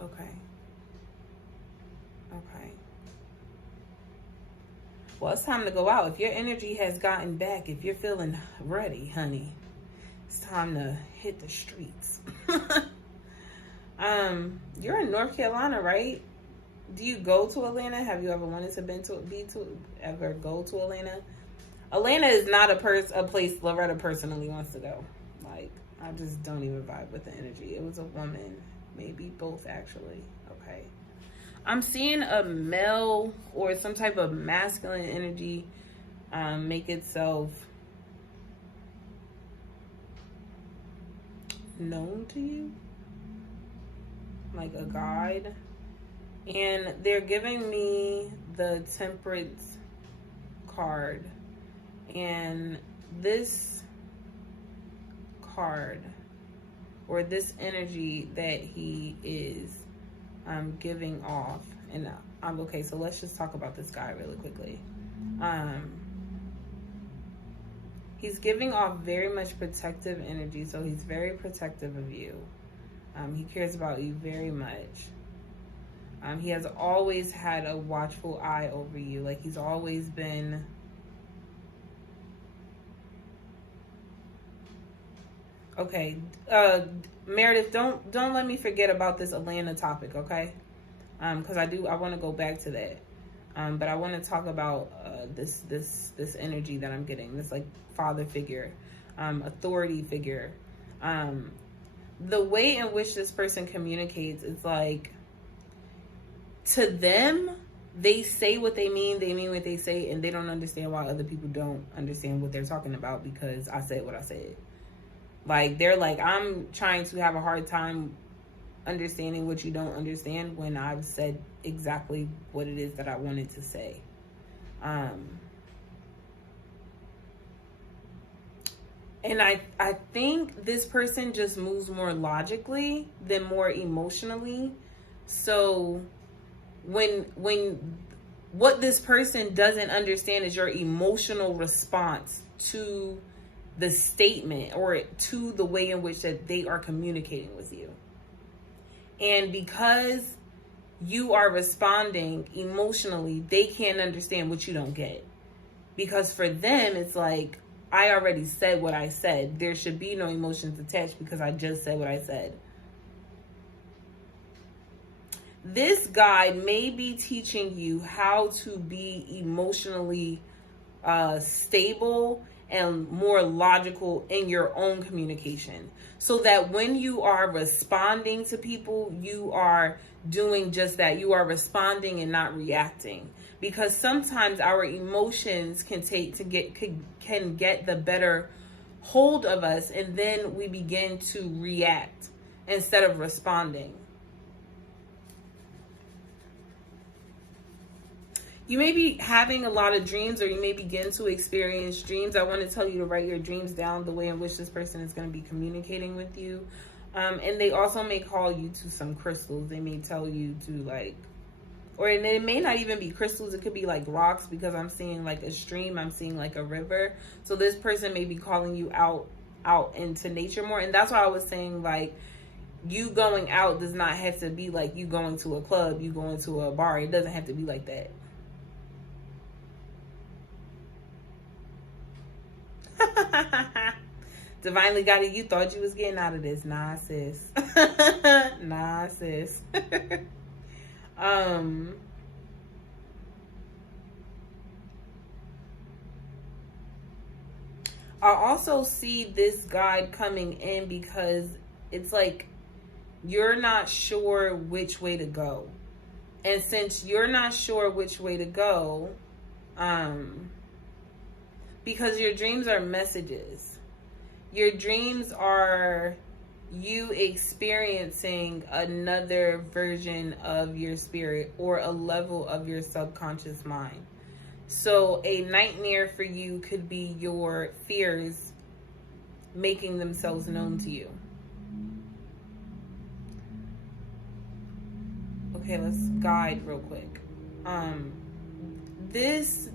Okay. Well, it's time to go out. If your energy has gotten back, if you're feeling ready, honey, it's time to hit the streets. You're in North Carolina, right? Do you go to Atlanta? Have you ever wanted to ever go to Atlanta? Atlanta is not a place Loretta personally wants to go. Like, I just don't even vibe with the energy. It was a woman, maybe both actually. Okay. I'm seeing a male or some type of masculine energy make itself known to you, like a guide. And they're giving me the Temperance card. And this card, or this energy that he is giving off. And I'm okay, so let's just talk about this guy really quickly. He's giving off very much protective energy, so he's very protective of you. He cares about you very much. He has always had a watchful eye over you. Like, he's always been... Okay, Meredith, don't let me forget about this Atlanta topic, okay? Because I want to go back to that. But I want to talk about this energy that I'm getting, this like father figure, authority figure. The way in which this person communicates is like, to them, they say what they mean what they say, and they don't understand why other people don't understand what they're talking about because I said what I said. Like, they're like, I'm trying to have a hard time understanding what you don't understand when I've said exactly what it is that I wanted to say. And I think this person just moves more logically than more emotionally. So when what this person doesn't understand is your emotional response to the statement or to the way in which that they are communicating with you. And because you are responding emotionally, they can't understand what you don't get. Because for them, it's like, I already said what I said. There should be no emotions attached because I just said what I said. This guide may be teaching you how to be emotionally stable and more logical in your own communication, so that when you are responding to people, you are doing just that. You are responding and not reacting, because sometimes our emotions can get the better hold of us, and then we begin to react instead of responding. You may be having a lot of dreams, or you may begin to experience dreams. I want to tell you to write your dreams down, the way in which this person is going to be communicating with you. And they also may call you to some crystals. They may tell you to and it may not even be crystals. It could be like rocks, because I'm seeing like a stream. I'm seeing like a river. So this person may be calling you out into nature more. And that's why I was saying, like, you going out does not have to be like you going to a club, you going to a bar. It doesn't have to be like that. Divinely guided, you thought you was getting out of this. Nah, sis. Nah, sis. I also see this guide coming in because it's like you're not sure which way to go. And since you're not sure which way to go, because your dreams are messages. Your dreams are you experiencing another version of your spirit or a level of your subconscious mind. So a nightmare for you could be your fears making themselves known to you. Okay, let's guide real quick. This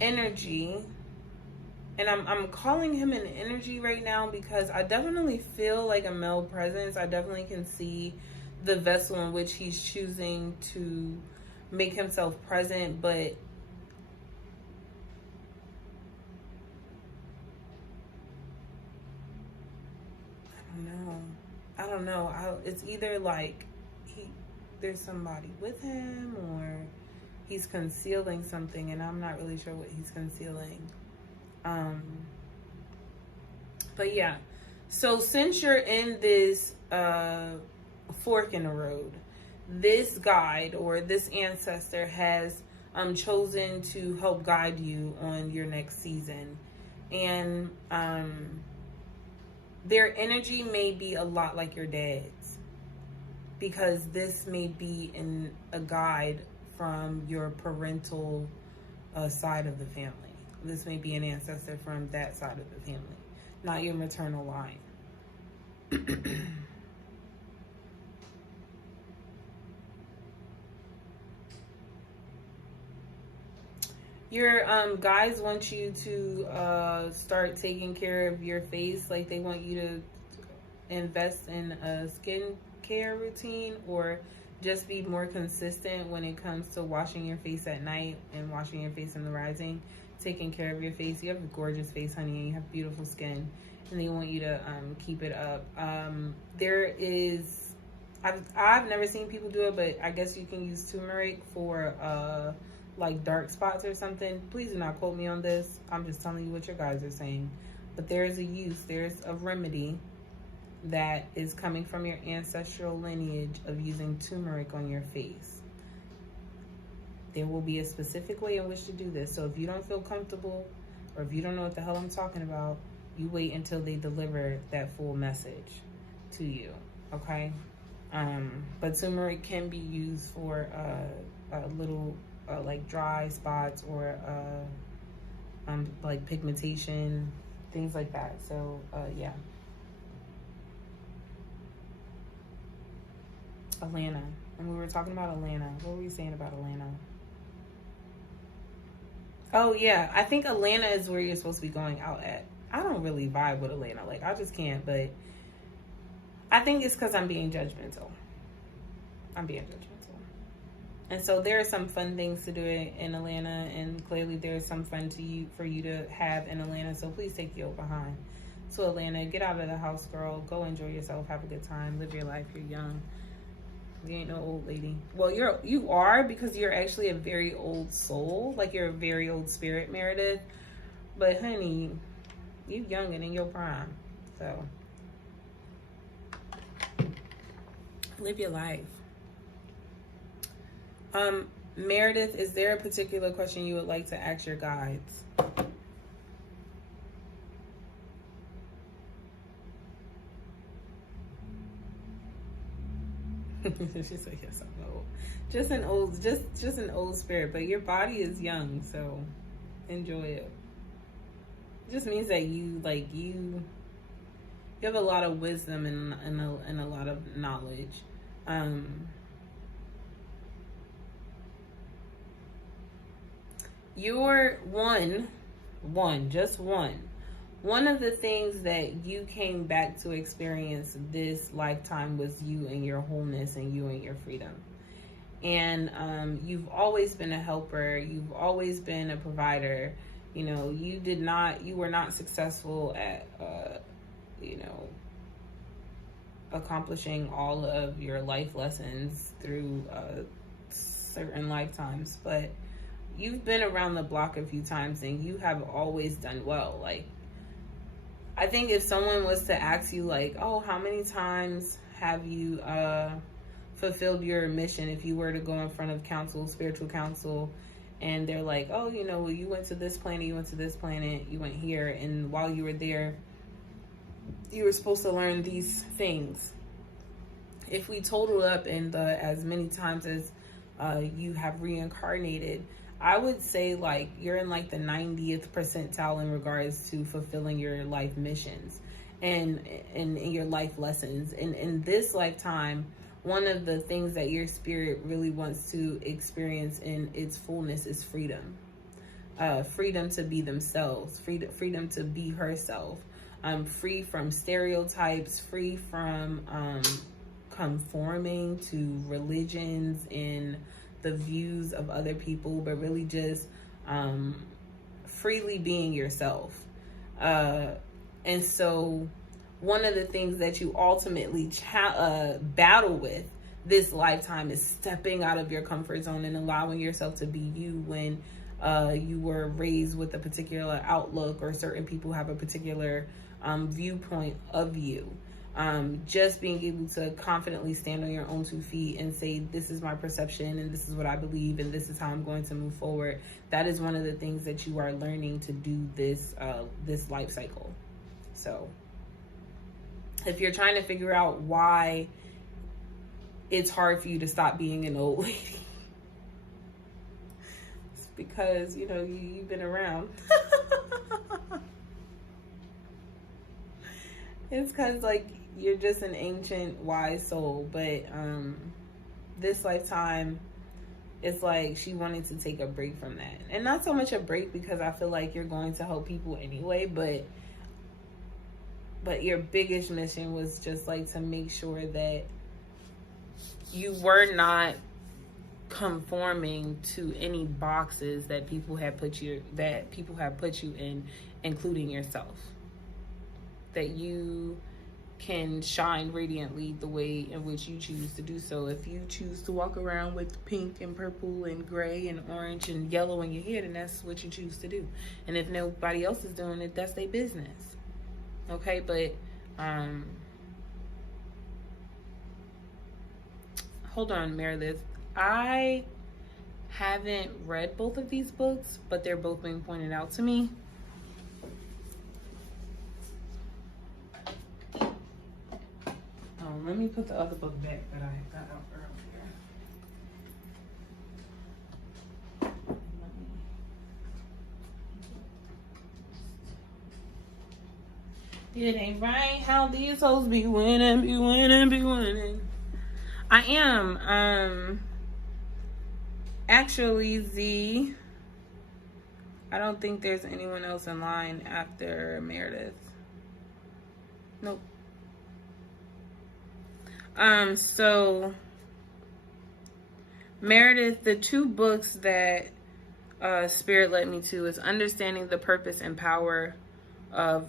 energy, and I'm calling him an energy right now because I definitely feel like a male presence. I definitely can see the vessel in which he's choosing to make himself present, but I don't know. It's either like there's somebody with him, or he's concealing something, and I'm not really sure what he's concealing. But yeah, so since you're in this fork in the road, this guide or this ancestor has chosen to help guide you on your next season. And their energy may be a lot like your dad's, because this may be in a guide from your parental side of the family. This may be an ancestor from that side of the family, not your maternal line. Your guides want you to start taking care of your face. Like, they want you to invest in a skincare routine, or just be more consistent when it comes to washing your face at night and washing your face in the rising. Taking care of your face. You have a gorgeous face, honey, and you have beautiful skin, and they want you to keep it up. There is, I've never seen people do it, but I guess you can use turmeric for like dark spots or something. Please do not quote me on this. I'm just telling you what your guys are saying. But there's a remedy that is coming from your ancestral lineage of using turmeric on your face. There will be a specific way in which to do this. So if you don't feel comfortable, or if you don't know what the hell I'm talking about, you wait until they deliver that full message to you, okay? But turmeric can be used for a little like dry spots, or like pigmentation, things like that. So yeah. Atlanta. And we were talking about Atlanta. What were we saying about Atlanta? Oh yeah, I think Atlanta is where you're supposed to be going out at. I don't really vibe with Atlanta. Like, I just can't. But I think it's because I'm being judgmental. I'm being judgmental. And so there are some fun things to do in Atlanta, and clearly there's some fun for you to have in Atlanta. So please take your behind to Atlanta. Get out of the house, girl. Go enjoy yourself. Have a good time. Live your life. You're young. You ain't no old lady. Well, you are, because you're actually a very old soul. Like, you're a very old spirit, Meredith. But honey, you young and in your prime. So live your life. Meredith, is there a particular question you would like to ask your guides? She said, yes, I'm old. Just an old spirit, but your body is young, so enjoy it. It just means that you have a lot of wisdom and a lot of knowledge. You're one of the things that you came back to experience this lifetime was you and your wholeness and you and your freedom. And you've always been a helper. You've always been a provider. You know, you were not successful at, accomplishing all of your life lessons through certain lifetimes, but you've been around the block a few times and you have always done well. Like, I think if someone was to ask you, like, oh, how many times have you fulfilled your mission, if you were to go in front of council, spiritual council, and they're like, oh, you went to this planet, you went to this planet, you went here, and while you were there, you were supposed to learn these things. If we total up in as many times as you have reincarnated, I would say, like, you're in like the 90th percentile in regards to fulfilling your life missions and your life lessons. And in this lifetime, one of the things that your spirit really wants to experience in its fullness is freedom. Freedom to be themselves, freedom to be herself, free from stereotypes, free from conforming to religions and the views of other people, but really just freely being yourself. And so one of the things that you ultimately battle with this lifetime is stepping out of your comfort zone and allowing yourself to be you when you were raised with a particular outlook, or certain people have a particular viewpoint of you. Just being able to confidently stand on your own 2 feet and say, this is my perception and this is what I believe and this is how I'm going to move forward. That is one of the things that you are learning to do this life cycle. So if you're trying to figure out why it's hard for you to stop being an old lady, it's because, you've been around. It's because, like, you're just an ancient, wise soul. But this lifetime, it's like she wanted to take a break from that. And not so much a break, because I feel like you're going to help people anyway. But your biggest mission was just, like, to make sure that you were not conforming to any boxes that people have put you in, including yourself. That you can shine radiantly the way in which you choose to do so. If you choose to walk around with pink and purple and gray and orange and yellow in your hair, then that's what you choose to do. And if nobody else is doing it, that's their business. Okay, but hold on, Meredith. I haven't read both of these books, but they're both being pointed out to me. Let me put the other book back that I got out earlier. It ain't right how these hoes be winning, be winning, be winning. I am actually I don't think there's anyone else in line after Meredith. Nope. So Meredith, the two books that Spirit led me to is Understanding the Purpose and Power of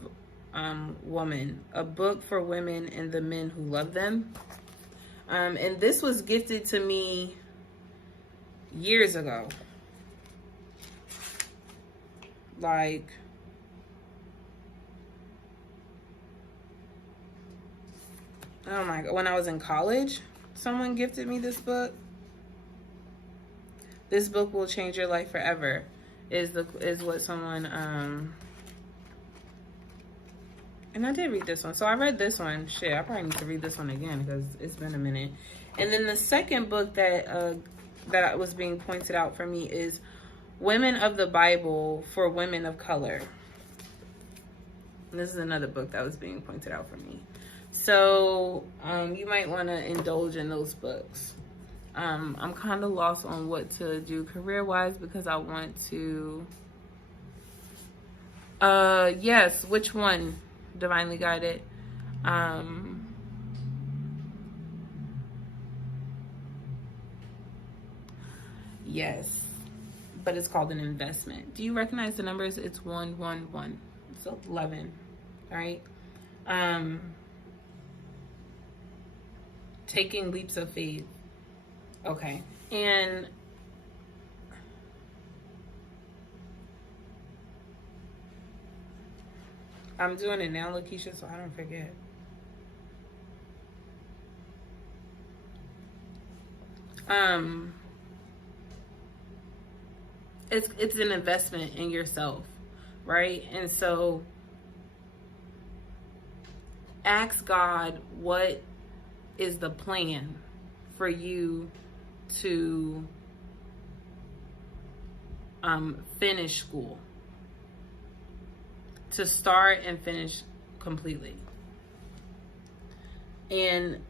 Woman, a book for women and the men who love them. And this was gifted to me years ago. Like, oh my God, when I was in college, someone gifted me this book. This book will change your life forever is what someone, and I did read this one. So I read this one. Shit, I probably need to read this one again because it's been a minute. And then the second book that was being pointed out for me is Women of the Bible for Women of Color. And this is another book that was being pointed out for me. So you might want to indulge in those books. I'm kind of lost on what to do career-wise because I want to... yes, which one? Divinely Guided. Yes. But it's called an investment. Do you recognize the numbers? It's 111. It's 11, right? Taking leaps of faith. Okay. And I'm doing it now, Lakeisha, so I don't forget. It's an investment in yourself, right? And so ask God, what is the plan for you to finish school, to start and finish completely? And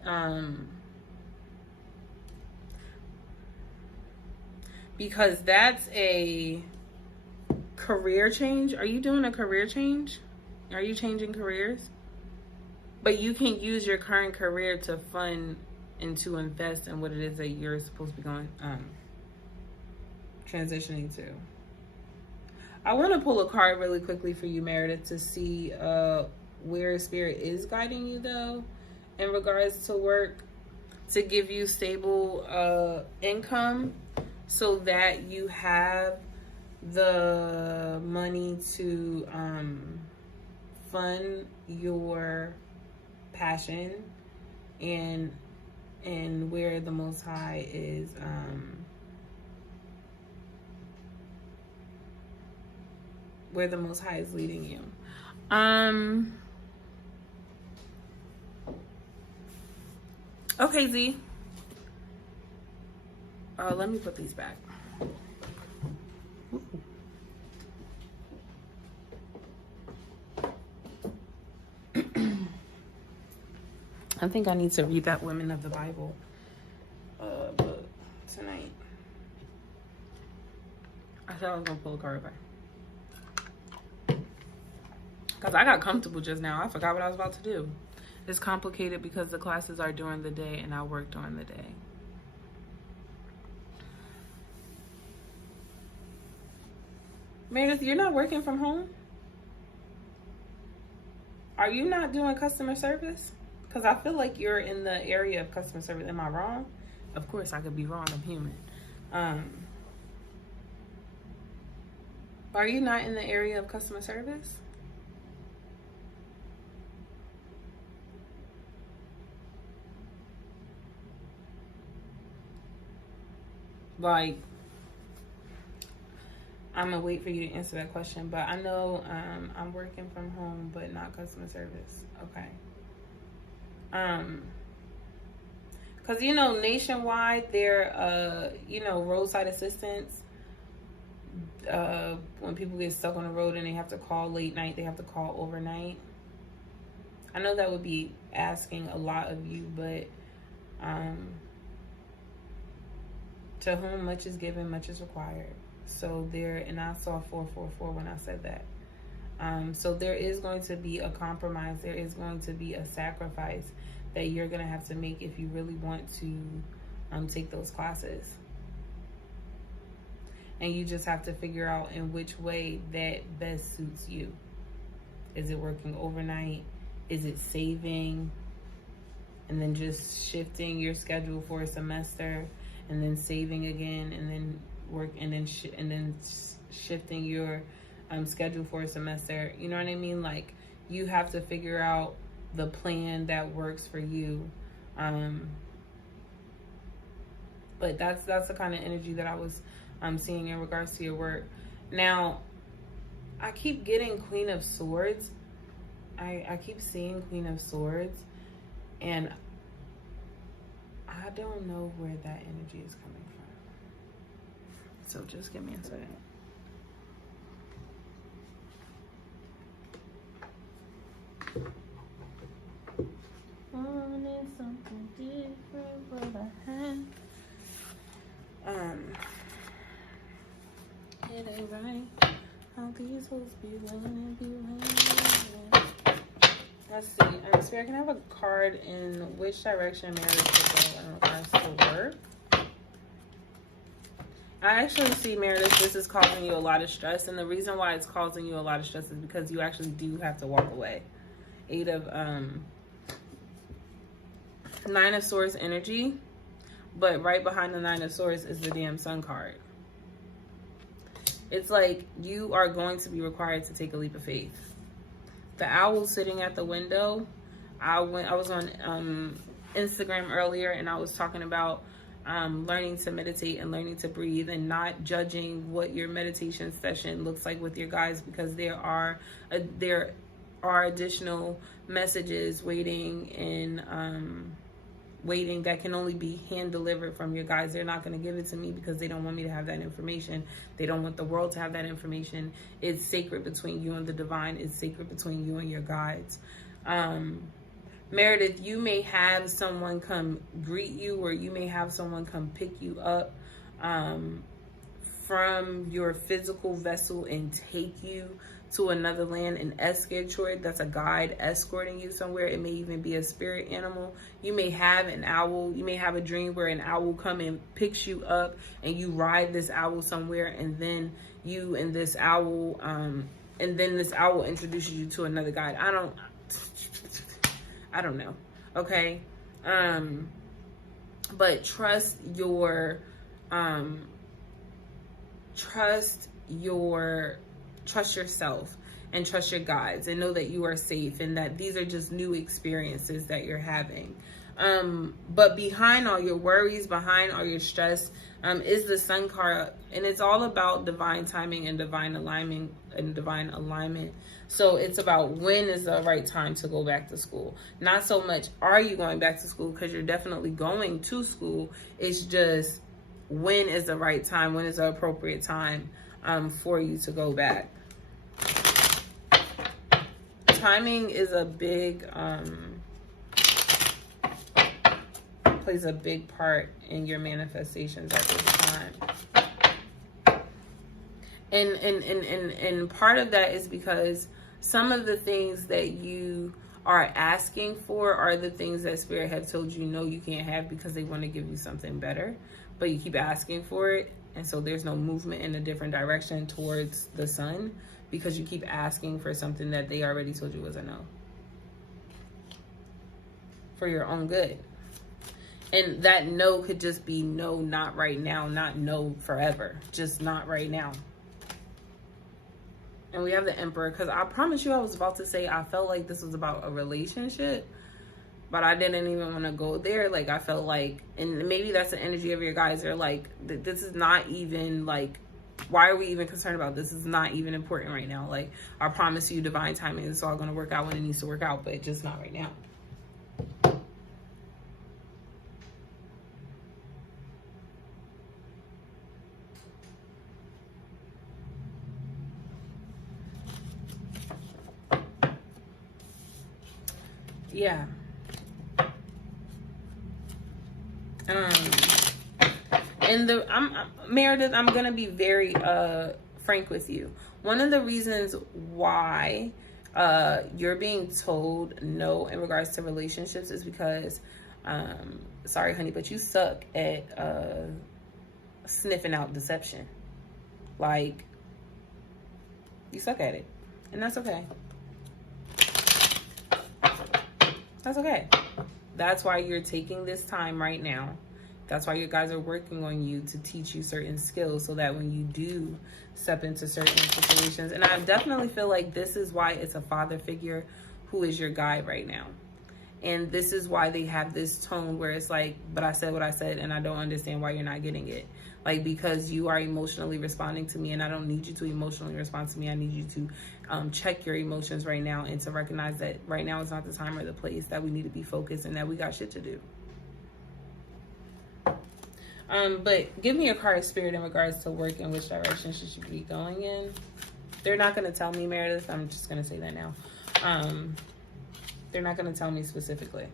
because that's a career change. Are you doing a career change? Are you changing careers? But you can use your current career to fund and to invest in what it is that you're supposed to be going transitioning to. I want to pull a card really quickly for you, Meredith, to see where Spirit is guiding you, though, in regards to work, to give you stable income so that you have the money to fund your passion and where the Most High is leading you. Okay, Z. Let me put these back. I think I need to read that Women of the Bible book tonight. I thought I was gonna pull a card back. Because I got comfortable just now. I forgot what I was about to do. It's complicated because the classes are during the day and I work during the day. Meredith, you're not working from home? Are you not doing customer service? Because I feel like you're in the area of customer service. Am I wrong? Of course, I could be wrong. I'm human. Are you not in the area of customer service? Like, I'm gonna wait for you to answer that question, but I know I'm working from home, but not customer service. Okay. Because, nationwide, there, roadside assistance, when people get stuck on the road and they have to call late night, they have to call overnight. I know that would be asking a lot of you, but to whom much is given, much is required. So there, and I saw 444 when I said that. So there is going to be a compromise. There is going to be a sacrifice that you're going to have to make if you really want to take those classes. And you just have to figure out in which way that best suits you. Is it working overnight? Is it saving and then just shifting your schedule for a semester, and then saving again, and then work, and then shifting your schedule for a semester? You know what I mean? Like, you have to figure out the plan that works for you. But that's the kind of energy that I was seeing in regards to your work. Now, I keep getting Queen of Swords. I keep seeing Queen of Swords, and I don't know where that energy is coming from. So just give me a second. Wanted something different, but I had. It ain't right. How these hoes be running, Let's see. Spirit, can I have a card in which direction marriage should go in regards to work? I actually see, Meredith, this is causing you a lot of stress, and the reason why it's causing you a lot of stress is because you actually do have to walk away. 8 of 9 of Swords energy, but right behind the 9 of Swords is the damn Sun card. It's like you are going to be required to take a leap of faith. The owl sitting at the window. I was on Instagram earlier, and I was talking about learning to meditate and learning to breathe, and not judging what your meditation session looks like with your guys, because there are additional messages waiting that can only be hand delivered from your guys. They're not going to give it to me because they don't want me to have that information. They don't want the world to have that information. It's sacred between you and the divine. It's sacred between you and your guides. Meredith, you may have someone come greet you, or you may have someone come pick you up from your physical vessel and take you to another land, an escortoid. That's a guide escorting you somewhere. It may even be a spirit animal. You may have an owl. You may have a dream where an owl come and picks you up, and you ride this owl somewhere, and then you and this owl, introduces you to another guide. I don't know. Okay. But trust yourself and trust your guides, and know that you are safe, and that these are just new experiences that you're having. But behind all your worries, behind all your stress, is the Sun card, and it's all about divine timing and divine alignment. So it's about when is the right time to go back to school. Not so much are you going back to school, because you're definitely going to school. It's just when is the right time, when is the appropriate time for you to go back. Timing is a big plays a big part in your manifestations at this time. And part of that is because some of the things that you are asking for are the things that Spirit have told you no, you can't have, because they want to give you something better, but you keep asking for it, and so there's no movement in a different direction towards the Sun, because you keep asking for something that they already told you was a no, for your own good. And that no could just be no, not right now, not no forever, just not right now. And we have the Emperor, because I promise you I was about to say I felt like this was about a relationship, but I didn't even want to go there. Like, I felt like, and maybe that's the energy of your guys. They're like, this is not even like, why are we even concerned about this? This is not even important right now. Like, I promise you, divine timing, it's all going to work out when it needs to work out, but just not right now. Yeah. And Meredith, I'm gonna be very frank with you. One of the reasons why you're being told no in regards to relationships is because, sorry, honey, but you suck at sniffing out deception. Like, you suck at it, and that's okay. That's okay. That's why you're taking this time right now. That's why you guys are working on you to teach you certain skills so that when you do step into certain situations, and I definitely feel like this is why it's a father figure who is your guide right now. And this is why they have this tone where it's like, but I said what I said and I don't understand why you're not getting it. Like, because you are emotionally responding to me and I don't need you to emotionally respond to me. I need you to check your emotions right now and to recognize that right now is not the time or the place, that we need to be focused and that we got shit to do. But give me a card of spirit in regards to work and which direction she should be going in. They're not going to tell me, Meredith. I'm just going to say that now. They're not going to tell me specifically.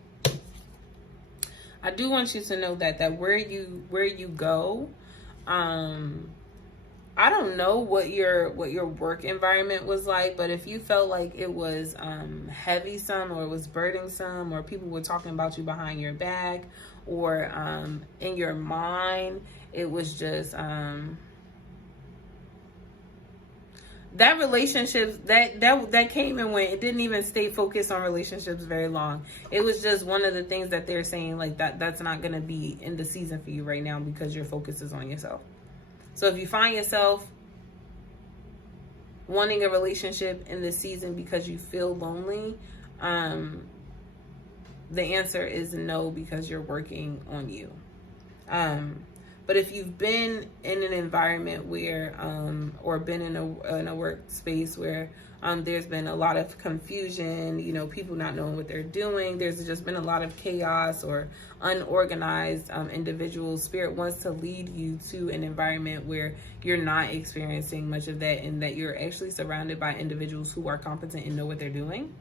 I do want you to know that where you go, I don't know what your work environment was like, but if you felt like it was heavy some, or it was burdensome, or people were talking about you behind your back, or in your mind, it was just that relationship that came and went. It didn't even stay focused on relationships very long. It was just one of the things that they're saying, like, that's not going to be in the season for you right now because your focus is on yourself. So if you find yourself wanting a relationship in this season because you feel lonely, the answer is no, because you're working on you. But if you've been in an environment where, or been in a workspace where there's been a lot of confusion, people not knowing what they're doing, there's just been a lot of chaos or unorganized individuals, Spirit wants to lead you to an environment where you're not experiencing much of that, and that you're actually surrounded by individuals who are competent and know what they're doing.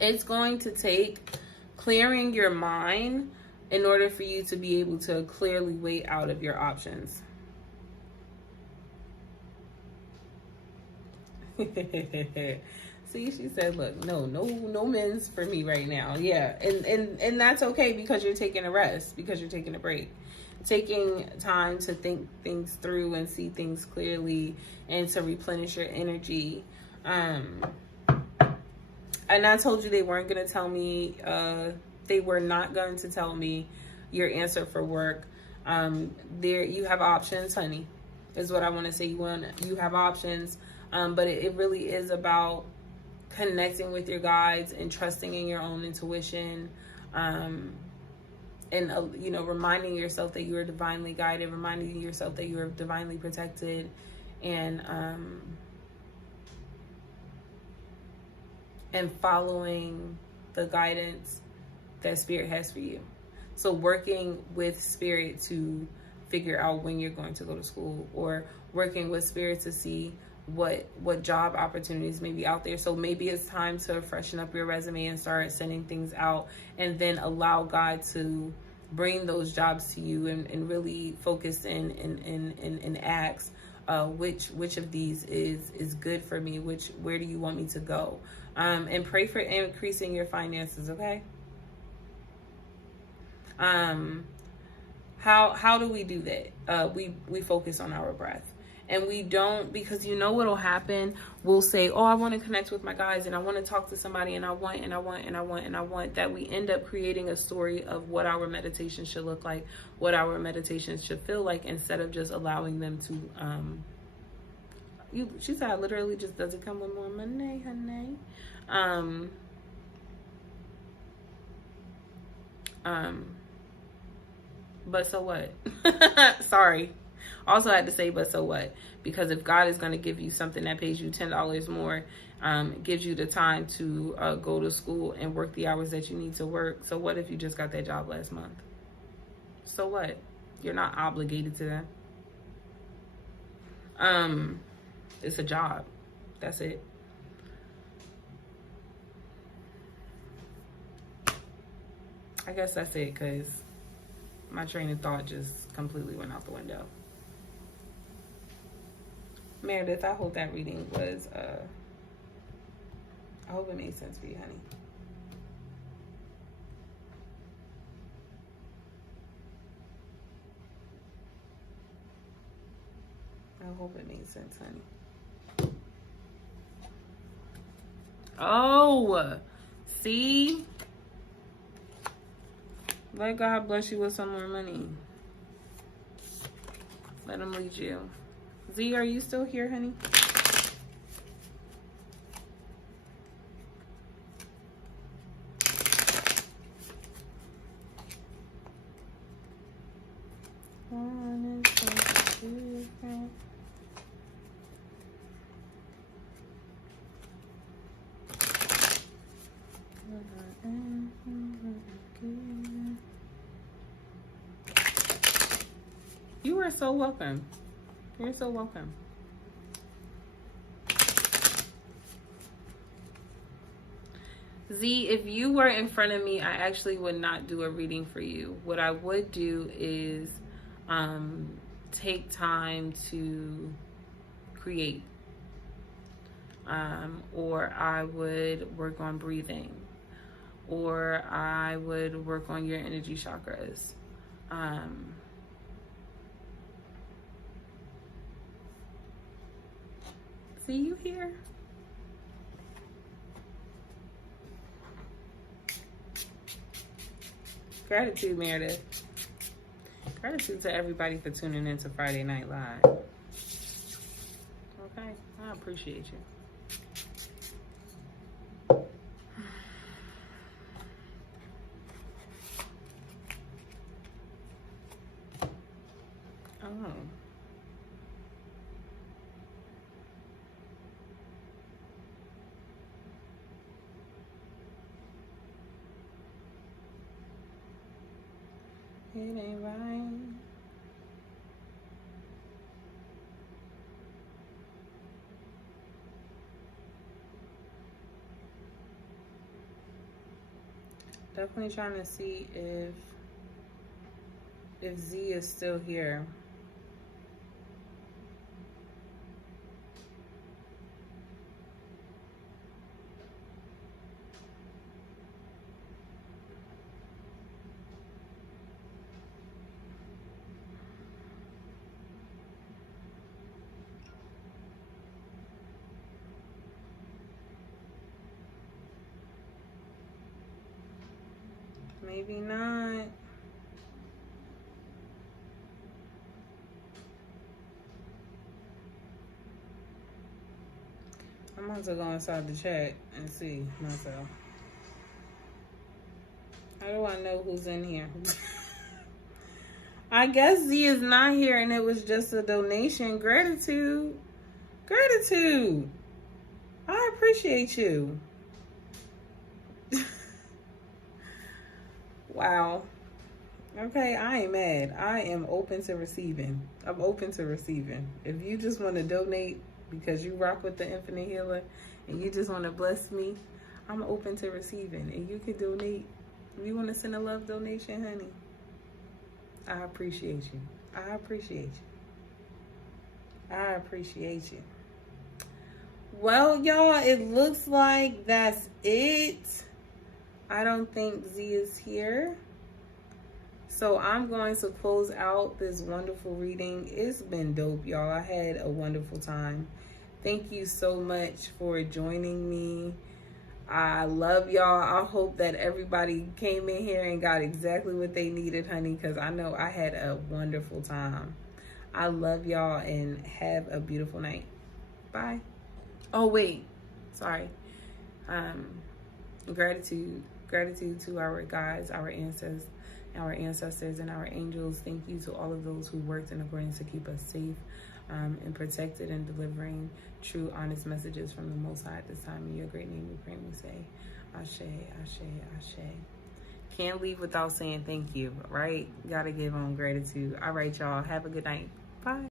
It's going to take clearing your mind in order for you to be able to clearly weigh out of your options. See, she said, look, no men's for me right now. Yeah, and that's okay, because you're taking a rest, because you're taking a break. Taking time to think things through and see things clearly and to replenish your energy. And I told you they weren't going to tell me, they were not going to tell me your answer for work. There, you have options, honey, is what I want to say. You have options, but it really is about connecting with your guides and trusting in your own intuition, and reminding yourself that you are divinely guided, reminding yourself that you are divinely protected, and following the guidance that Spirit has for you. So working with Spirit to figure out when you're going to go to school, or working with Spirit to see what job opportunities may be out there. So maybe it's time to freshen up your resume and start sending things out, and then allow God to bring those jobs to you, and really focus in and ask, which of these is good for me, where do you want me to go, and pray for increasing your finances. Okay. How do we do that? We focus on our breath, and we don't, because what'll happen, we'll say, oh, I want to connect with my guys, and I want to talk to somebody, and I want that. We end up creating a story of what our meditation should look like, what our meditation should feel like, instead of just allowing them to, she said, literally just doesn't come with more money, honey. But so what? Sorry. Also I had to say, but so what? Because if God is going to give you something that pays you $10 more, gives you the time to go to school and work the hours that you need to work. So what if you just got that job last month? So what? You're not obligated to them. It's a job. That's it. I guess that's it, because my train of thought just completely went out the window. Meredith, I hope that reading was, I hope it made sense for you, honey. I hope it made sense, honey. Oh, see? Let God bless you with some more money. Let him lead you. Z, are you still here, honey? You are so welcome. You're so welcome. Z, if you were in front of me, I actually would not do a reading for you. What I would do is take time to create. Or I would work on breathing. Or I would work on your energy chakras. See you here? Gratitude, Meredith. Gratitude to everybody for tuning in to Friday Night Live. Okay, I appreciate you. Oh. It ain't right. Definitely trying to see if Z is still here. Maybe not. I'm about to go inside the chat and see myself. How do I know who's in here? I guess Z is not here and it was just a donation. Gratitude. Gratitude. I appreciate you. Wow. Okay, I ain't mad. I am open to receiving. I'm open to receiving. If you just want to donate because you rock with the Infinite Healer and you just want to bless me, I'm open to receiving. And you can donate. If you want to send a love donation, honey, I appreciate you. I appreciate you. I appreciate you. Well, y'all, it looks like that's it. I don't think Z is here. So I'm going to close out this wonderful reading. It's been dope, y'all. I had a wonderful time. Thank you so much for joining me. I love y'all. I hope that everybody came in here and got exactly what they needed, honey, because I know I had a wonderful time. I love y'all and have a beautiful night. Bye. Oh, wait. Sorry. Gratitude to our guides, our ancestors, and our angels. Thank you to all of those who worked in accordance to keep us safe and protected and delivering true, honest messages from the Most High at this time. In your great name we pray and we say, Ashe, Ashe, Ashe. Can't leave without saying thank you, right? Gotta give on gratitude. All right, y'all. Have a good night. Bye.